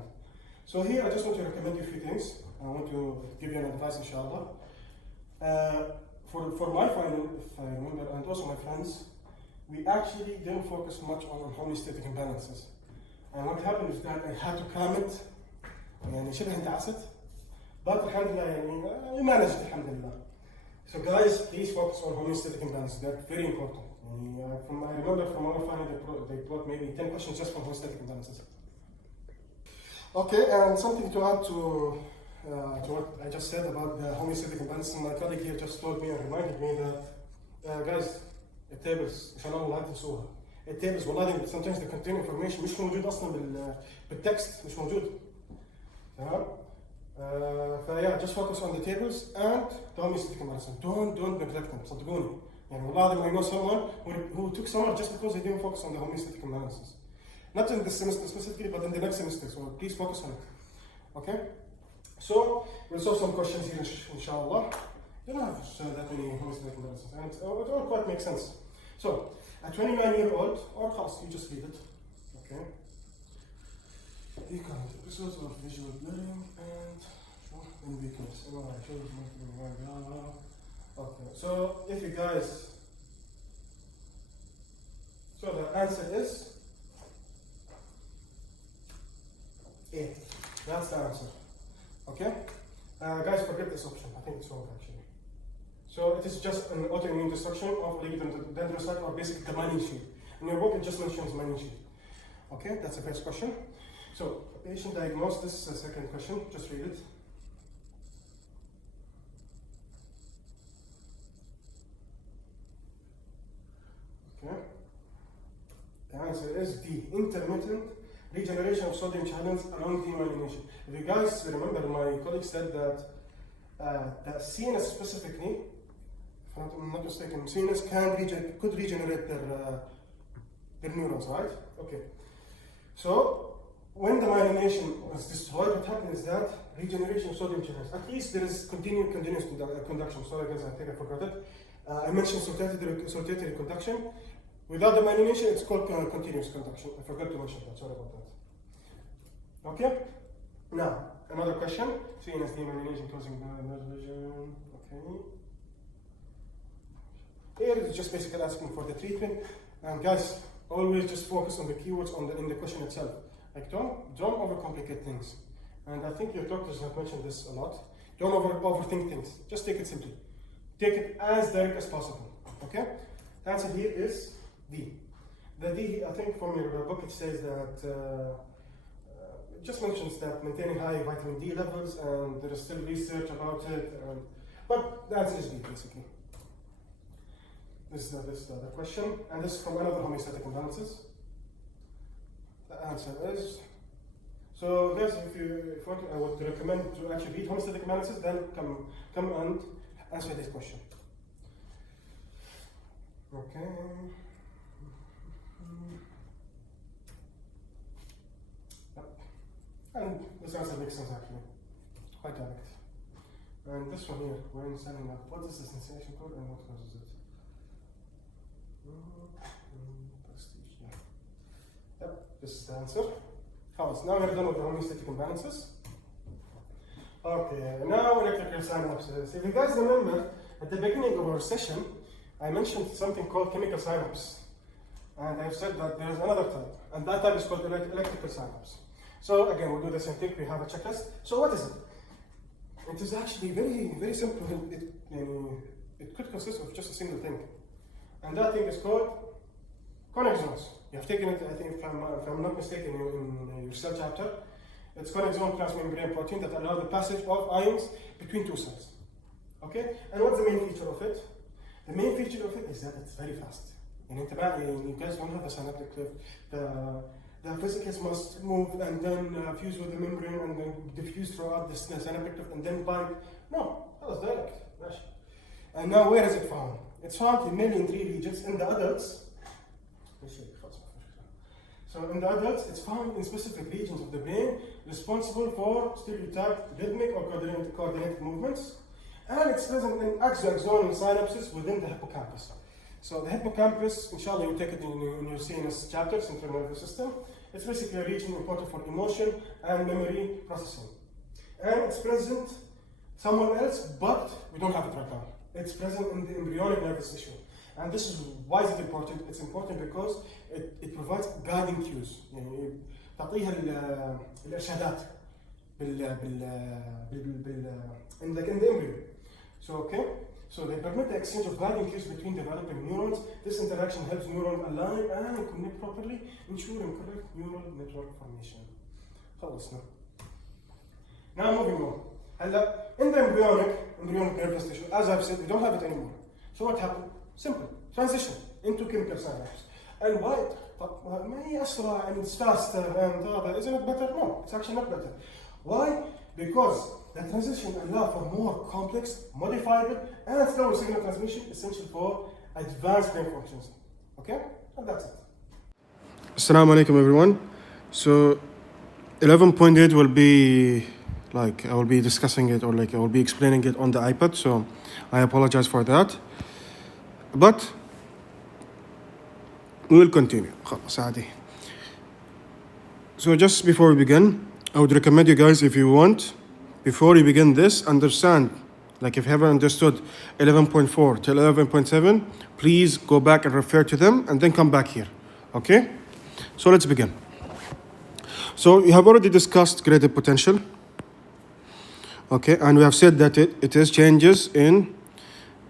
So here I just want to recommend you a few things. I want to give you an advice, inshallah. for my final, if I remember, and also my friends, we actually didn't focus much on homeostatic imbalances. And what happened is that I had to cram it, يعني شبه انتعست. But alhamdulillah, يعني, we managed, alhamdulillah. So guys, please focus on homeostatic imbalances. They're very important. I remember from our final they brought maybe 10 questions just for homeostatic imbalances. Okay, and something to add to what I just said about the homeostatic imbalances. My colleague here just told me and reminded me that guys, التابلز ان شاء الله لا تنسوها. التابلز والله sometimes they contain information مش موجود اصلا بالتكست، مش موجود. تمام؟ فيا just focus on the tables and the homeostatic imbalances. Don't neglect them. صدقوني. يعني والله I know someone who took summer just because they didn't focus on the homeostatic imbalances. Not in this semester specifically, but in the next semester. So please focus on it. Okay? So we'll solve some questions here, inshallah. You don't have that many homeostatic imbalances, and it all quite makes sense. So, a 29-year-old, or class, you just read it. Okay? Economic episodes of visual learning and weakness. Okay, so if you guys, so the answer is A. That's the answer. Okay? Guys, forget this option. I think it's wrong actually. So it is just an autoimmune destruction of dendrocyte or basically the myeline sheath. In your book, it just mentions myeline sheath. Okay, that's the first question. So, patient diagnosed, this is the second question, just read it. Okay. The answer is D, intermittent regeneration of sodium channels around demyelination. If you guys remember, my colleague said that the CNS specifically, if I'm not mistaken, CNS could regenerate their neurons, right? Okay. So when the myelination was destroyed, what happened is that regeneration of sodium channels. At least there is continuous conduction. Sorry guys, I think I forgot it. I mentioned saltatory conduction. Without the myelination, it's called continuous conduction. I forgot to mention that. Sorry about that. Okay. Now another question. CNS demyelination causing nerve vision. Okay. Here is just basically asking for the treatment. And guys, always just focus on the keywords in the question itself. Like don't overcomplicate things. And I think your doctors have mentioned this a lot. Don't overthink things. Just take it simply. Take it as direct as possible. Okay? The answer here is D. The D, I think from your book it says that it just mentions that maintaining high vitamin D levels, and there is still research about it. But the answer is D basically. This is the question, and this is from another homeostatic imbalances. The answer is, so guys, if you want, I would recommend to actually read homeostatic imbalances, then come and answer this question. Okay. Yep. And this answer makes sense actually, quite direct. And this one here, when setting up, what is the sensation code and what causes it? Prestige, yeah. Yep, this is the answer. Now we're done with the homeostatic imbalances. Okay, now electrical synapses. If you guys remember, at the beginning of our session, I mentioned something called chemical synapse. And I've said that there's another type, and that type is called electrical synapse. So again, we'll do the same thing. We have a checklist. So what is it? It is actually very, very simple. It could consist of just a single thing. And that thing is called connexons. You have taken it, I think, if I'm not mistaken, in your cell chapter. It's connexon transmembrane protein that allow the passage of ions between two cells. Okay? And what's the main feature of it? The main feature of it is that it's very fast. You guys don't have a synaptic cliff. The vesicles must move and then fuse with the membrane and then diffuse throughout the synaptic cliff and then bind. No, that was direct. And now where is it found? It's found mainly in 3 regions. In the adults, so in the adults, it's found in specific regions of the brain responsible for stereotyped rhythmic or coordinated movements. And it's present in axonal synapses within the hippocampus. So the hippocampus, inshallah, you take it in your CNS chapter, central nervous system. It's basically a region important for emotion and memory processing. And it's present somewhere else, but we don't have it right now. It's present in the embryonic nervous tissue. And this is why is it important? It's important because it provides guiding cues. يعني تعطيها الإرشادات in the embryo. So okay, so they permit the exchange of guiding cues between developing neurons. This interaction helps neurons align and connect properly, ensuring correct neural network formation. خلصنا. Now moving on. هلا in the embryonic nervous tissue, as I've said, we don't have it anymore. So what happened? Simple. Transition into chemical synapse. And why? ما هي أسرع and it's faster and isn't it better? No, it's actually not better. Why? Because the transition allows for more complex, modifiable, and slower signal transmission essential for advanced brain functions. Okay? And that's it. Assalamu alaikum everyone. So 11.8 will be like I will be discussing it or like I will be explaining it on the iPad, so I apologize for that. But we will continue. خلاص عادي. So just before we begin, I would recommend you guys, if you want, before you begin this, understand, like if you haven't understood 11.4 till 11.7, please go back and refer to them and then come back here. Okay? So let's begin. So you have already discussed graded potential. Okay, and we have said that it is changes in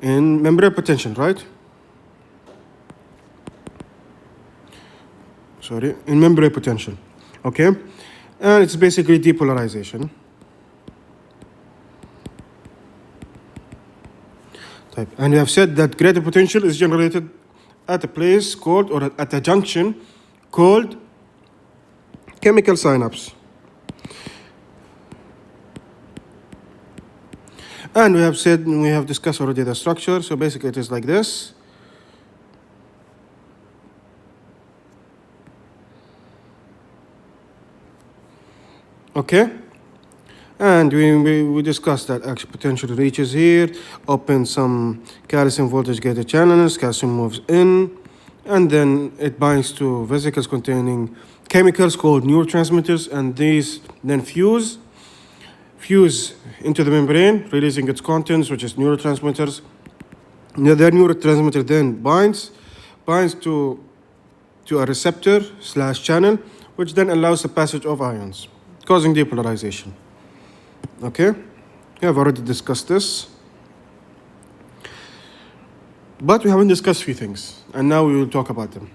membrane potential, right? In membrane potential. Okay, and it's basically depolarization. Type. And we have said that graded potential is generated at a place called, or at a junction called chemical synapse. And we have said, we have discussed already the structure. So basically it is like this. Okay, and we discussed that action potential reaches here, opens some calcium voltage gated channels, calcium moves in, and then it binds to vesicles containing chemicals called neurotransmitters, and these then fuse into the membrane, releasing its contents, which is neurotransmitters. The neurotransmitter then binds to a receptor / channel, which then allows the passage of ions, causing depolarization. Okay, we have already discussed this, but we haven't discussed a few things, and now we will talk about them.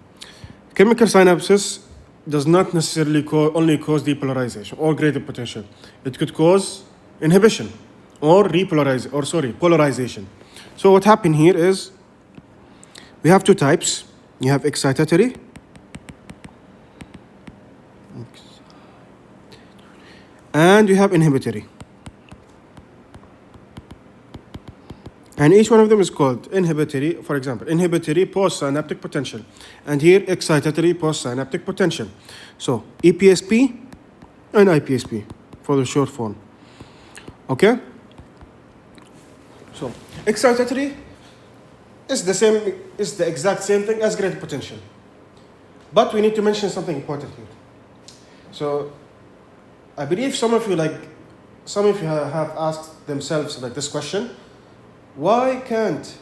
Chemical synapses does not necessarily only cause depolarization or graded potential. It could cause inhibition or polarization. So what happened here is we have two types. You have excitatory and you have inhibitory. And each one of them is called inhibitory. For example, inhibitory postsynaptic potential, and here excitatory postsynaptic potential. So EPSP and IPSP for the short form. Okay? So excitatory is the exact same thing as graded potential. But we need to mention something important here. So I believe some of you have asked themselves like this question: why can't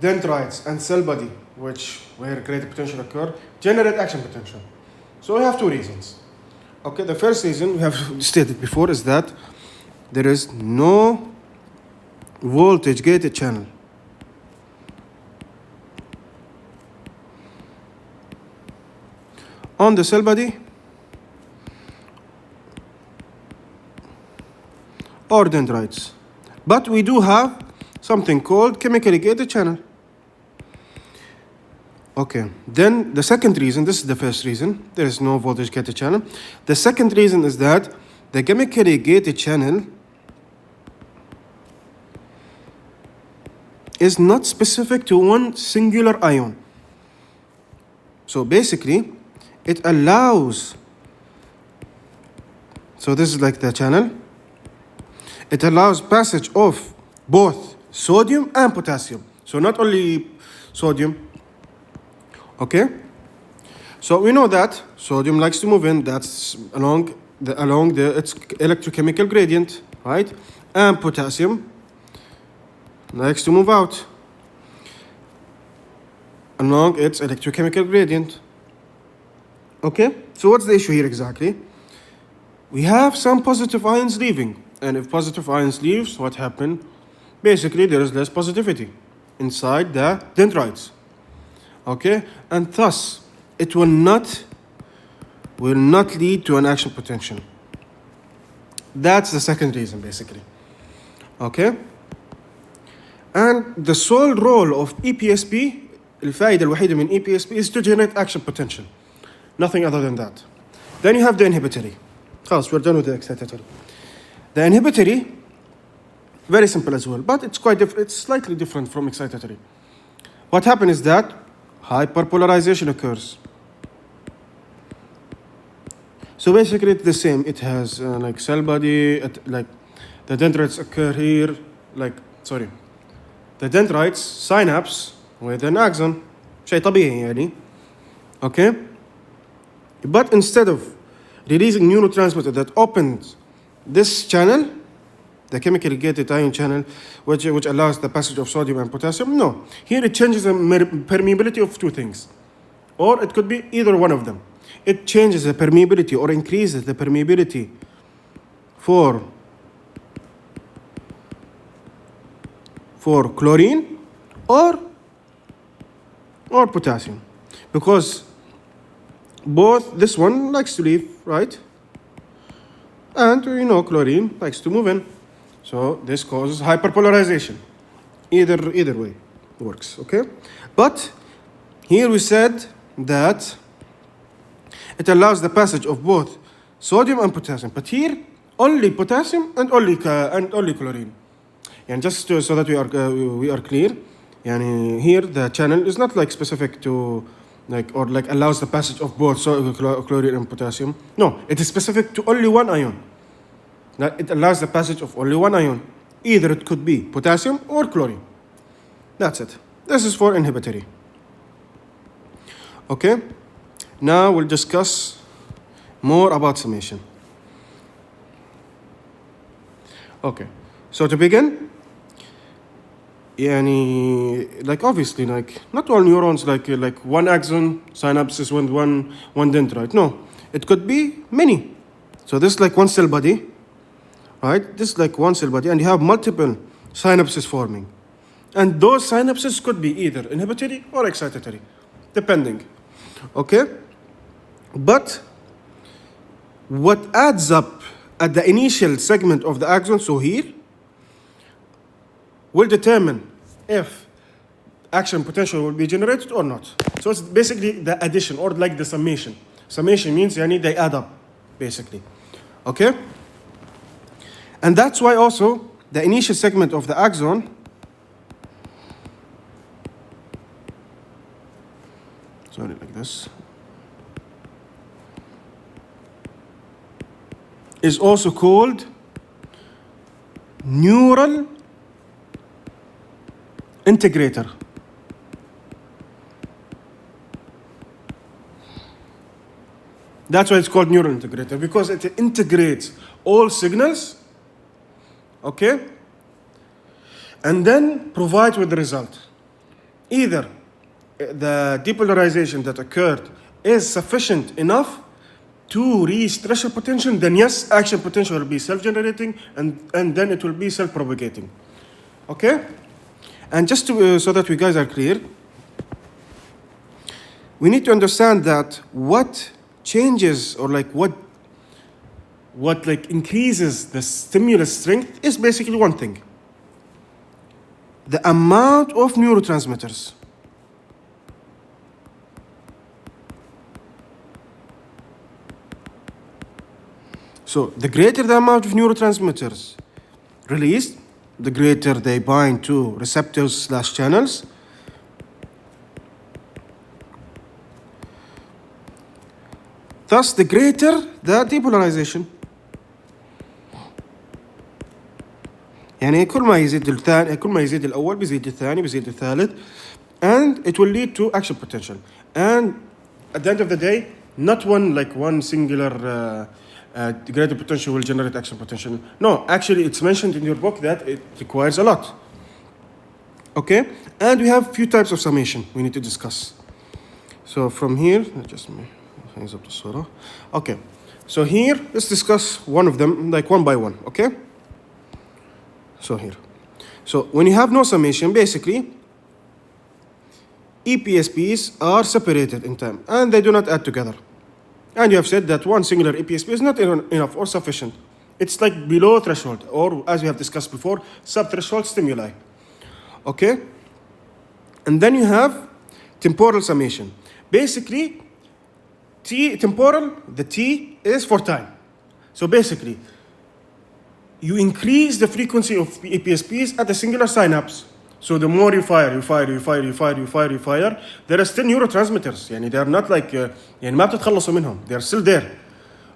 dendrites and cell body, where graded potential occur, generate action potential? So we have two reasons. Okay, the first reason we have stated before is that there is no voltage gated channel. On the cell body or dendrites. But we do have something called chemically gated channel. Okay, then the second reason, this is the first reason, there is no voltage gated channel. The second reason is that the chemically gated channel is not specific to one singular ion. So basically, it allows, so this is like the channel, it allows passage of both sodium and potassium. So not only sodium. Okay, so we know that sodium likes to move in. That's along its electrochemical gradient. right? And potassium likes to move out along its electrochemical gradient. Okay, so what's the issue here exactly? We have some positive ions leaving, and if positive ions leaves, what happened? Basically, there is less positivity inside the dendrites. Okay, and thus it will not lead to an action potential. That's the second reason, basically. Okay, and the sole role of EPSP, الفائدة الوحيدة من EPSP, is to generate action potential. Nothing other than that. Then you have the inhibitory. خلاص, we're done with the excitatory. The inhibitory, very simple as well, but it's quite different. It's slightly different from excitatory. What happens is that hyperpolarization occurs. So basically, it's the same. It has like cell body, like the dendrites occur here, the dendrites synapse with an axon. شيء طبيعي يعني. Okay? But instead of releasing neurotransmitter that opens this channel, the chemically gated ion channel, which allows the passage of sodium and potassium, no. Here it changes the permeability of two things. Or it could be either one of them. It changes the permeability or increases the permeability for chlorine or potassium. Because both, this one likes to leave, right? And chlorine likes to move in. So this causes hyperpolarization. Either way works, okay? But here we said that it allows the passage of both sodium and potassium. But here, only potassium and only chlorine. And just so that we are clear, here the channel is not like specific to allows the passage of both chlorine and potassium. No, it is specific to only one ion. It allows the passage of only one ion. Either it could be potassium or chlorine. That's it. This is for inhibitory. Okay? Now we'll discuss more about summation. Okay. So to begin, obviously, not all neurons like one axon synapses with one dendrite. No, it could be many. So this is like one cell body, right? This is like one cell body, and you have multiple synapses forming, and those synapses could be either inhibitory or excitatory, depending. Okay, but what adds up at the initial segment of the axon, so here, will determine if action potential will be generated or not. So it's basically the addition or like the summation. Summation means they add up, basically. Okay? And that's why also the initial segment of the axon like this is also called neural integrator. That's why it's called neural integrator, because it integrates all signals, okay, and then provides with the result. Either the depolarization that occurred is sufficient enough to reach threshold potential, then yes, action potential will be self-generating, and then it will be self-propagating. Okay? And just so that we guys are clear, we need to understand that what changes or what increases the stimulus strength is basically one thing: the amount of neurotransmitters. So the greater the amount of neurotransmitters released, the greater they bind to receptors/channels. Thus, the greater the depolarization. كل ما يزيد الثاني، كل ما يزيد الأول بيزيد الثاني بيزيد الثالث, and it will lead to action potential. And at the end of the day, not one singular The greater potential will generate action potential. No, actually, it's mentioned in your book that it requires a lot. Okay, and we have few types of summation we need to discuss. So from here, just hands up the surah. Okay, so here let's discuss one of them, like one by one. Okay. So here, so when you have no summation, basically, EPSPs are separated in time and they do not add together. And you have said that one singular EPSP is not enough or sufficient. It's like below threshold, or as we have discussed before, sub-threshold stimuli. Okay? And then you have temporal summation. Basically, temporal, the T is for time. So basically, you increase the frequency of EPSPs at a singular synapse. So the more you fire, there are still neurotransmitters. They are not like ما بتتخلصوا منهم. They are still there.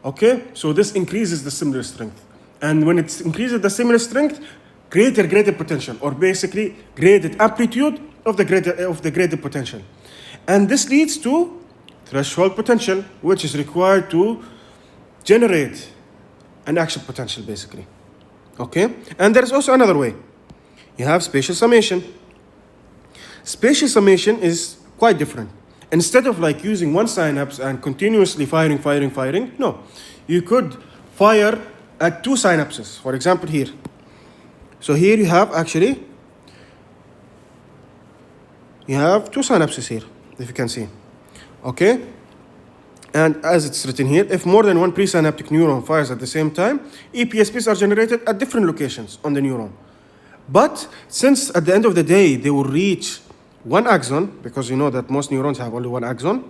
Okay? So this increases the similar strength. And when it increases the similar strength, greater potential, or basically graded amplitude of the graded potential. And this leads to threshold potential, which is required to generate an action potential, basically. Okay? And there is also another way. You have spatial summation. Spatial summation is quite different. Instead of like using one synapse and continuously firing, no. You could fire at two synapses. For example, here. So here you have two synapses here, if you can see. Okay? And as it's written here, if more than one presynaptic neuron fires at the same time, EPSPs are generated at different locations on the neuron. But since at the end of the day, they will reach one axon, because you know that most neurons have only one axon,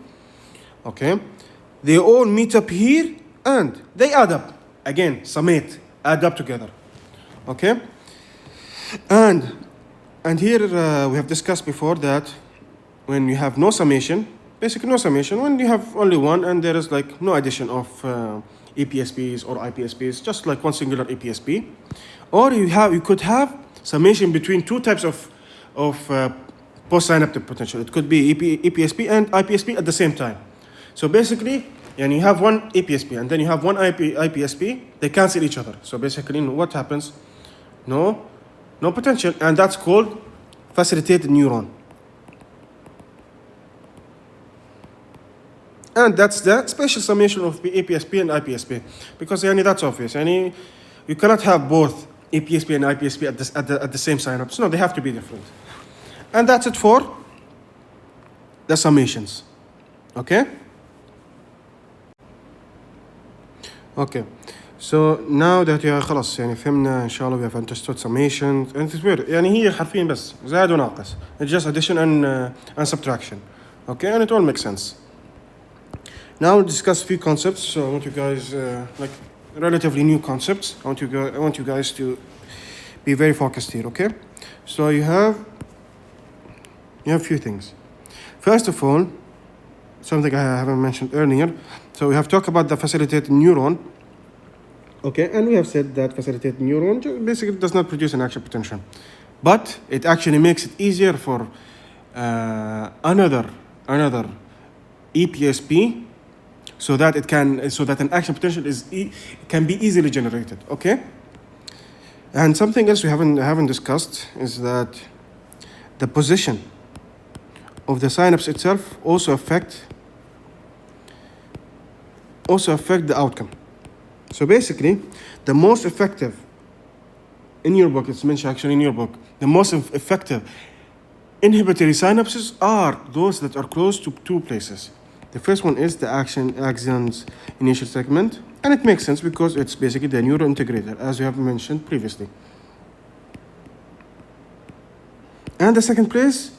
okay? They all meet up here and they add up. Again, summate, add up together, okay? And here we have discussed before that when you have no summation, basically no summation, when you have only one and there is like no addition of EPSPs or IPSPs, just like one singular EPSP, or you could have summation between two types of postsynaptic potential. It could be EPSP and IPSP at the same time. So basically, you have one EPSP and then you have one IPSP, they cancel each other. So basically, what happens? No potential, and that's called facilitated neuron. And that's the spatial summation of EPSP and IPSP, because that's obvious. You cannot have both EPSP and IPSP at the same synapse. No, they have to be different. And that's it for the summations. Okay? Okay. So now that خلاص فهمنا إن شاء الله we have understood summations, and it's weird هي حرفيا بس زائد وناقص. It's just addition and subtraction. Okay, and it all makes sense. Now we'll discuss a few concepts. So I want you guys like relatively new concepts. I want you guys to be very focused here. Okay? So you have a few things. First of all, something I haven't mentioned earlier. So we have talked about the facilitated neuron. Okay, and we have said that facilitated neuron basically does not produce an action potential, but it actually makes it easier for another EPSP, so that an action potential can be easily generated. Okay, and something else we haven't discussed is that the position of the synapse itself also affect the outcome. So basically, the most effective, in your book, it's mentioned actually in your book, the most effective inhibitory synapses are those that are close to two places. The first one is the axon's initial segment, and it makes sense because it's basically the neurointegrator, as we have mentioned previously. And the second place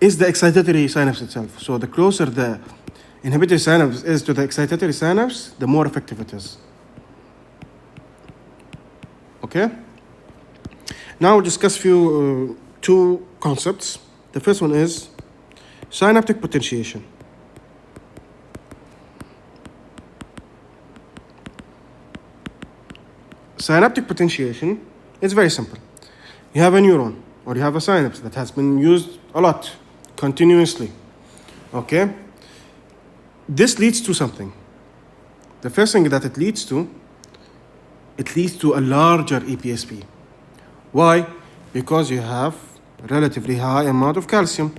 is the excitatory synapse itself. So the closer the inhibitory synapse is to the excitatory synapse, the more effective it is. Okay? Now we'll discuss two concepts. The first one is synaptic potentiation. Synaptic potentiation is very simple. You have a neuron, or you have a synapse that has been used a lot, continuously. Okay? This leads to something. the first thing that it leads to a larger EPSP. Why? Because you have relatively high amount of calcium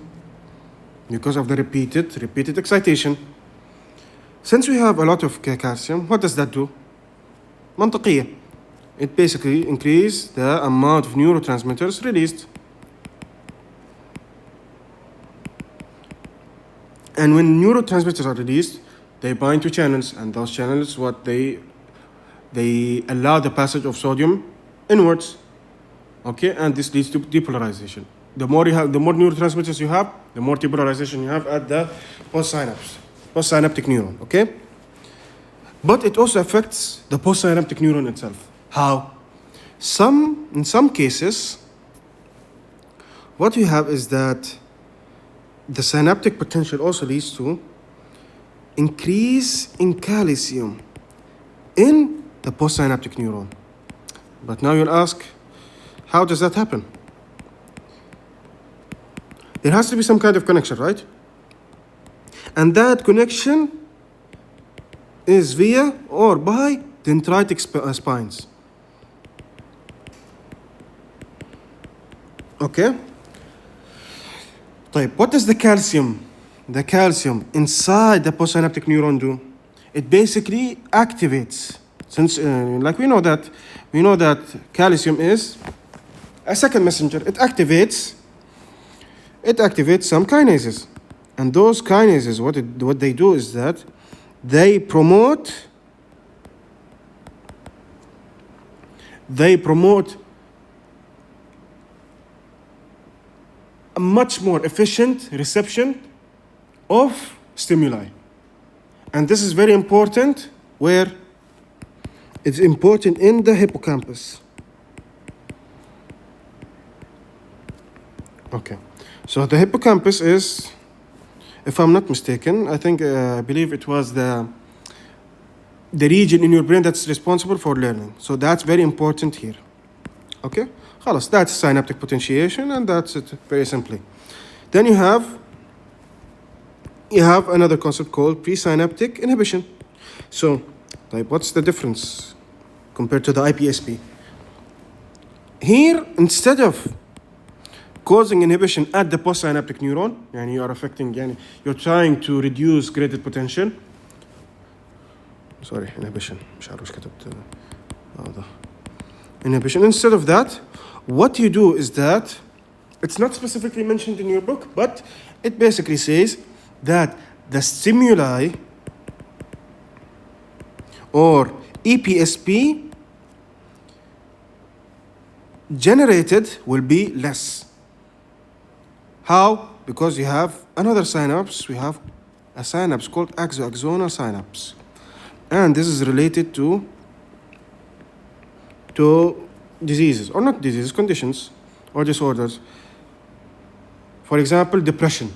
because of the repeated excitation. Since we have a lot of calcium, what does that do? منطقية. It basically increases the amount of neurotransmitters released. And when neurotransmitters are released, they bind to channels, and those channels, they allow the passage of sodium inwards. Okay, and this leads to depolarization. The more neurotransmitters you have, the more depolarization you have at the postsynaptic neuron. Okay, but it also affects the postsynaptic neuron itself. How? In some cases, what you have is that the synaptic potential also leads to increase in calcium in the postsynaptic neuron. But now you'll ask, how does that happen? There has to be some kind of connection, right? And that connection is via or by dendritic spines. Okay? What does the calcium inside the postsynaptic neuron do? It basically activates. Since, like we know that calcium is a second messenger. It activates some kinases, and those kinases, what they do is that they promote a much more efficient reception of stimuli. And this is very important, where it's important in the hippocampus. Okay, so the hippocampus is, if I'm not mistaken, I believe it was the region in your brain that's responsible for learning. So that's very important here. Okay, خلاص, that's synaptic potentiation, and that's it, very simply. Then you have another concept called presynaptic inhibition. So, what's the difference compared to the IPSP? Here, instead of causing inhibition at the postsynaptic neuron, and you're trying to reduce graded potential. Sorry, inhibition. Inhibition. Instead of that, what you do is that, it's not specifically mentioned in your book, but it basically says that the stimuli or EPSP generated will be less. How? Because you have another synapse. We have a synapse called axonal synapse, and this is related to diseases, or not diseases, conditions or disorders. For example, depression.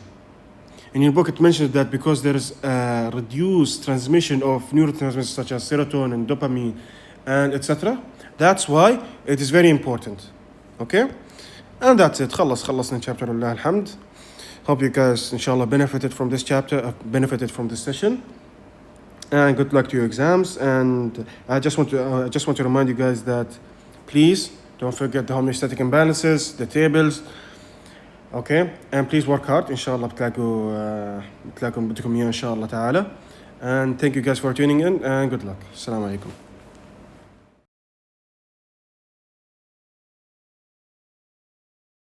In your book, it mentions that because there is a reduced transmission of neurotransmitters such as serotonin, dopamine, and etc. That's why it is very important. Okay? And that's it. خلصنا chapter لله الحمد. Hope you guys, inshallah, benefited from this chapter, benefited from this session. And good luck to your exams. And I just want to remind you guys that please don't forget the homeostatic imbalances, the tables. Okay, and please work hard. Inshallah بتلاقوا بدكم إياه إن شاء الله تعالى. And thank you guys for tuning in, and good luck. Assalamu alaikum.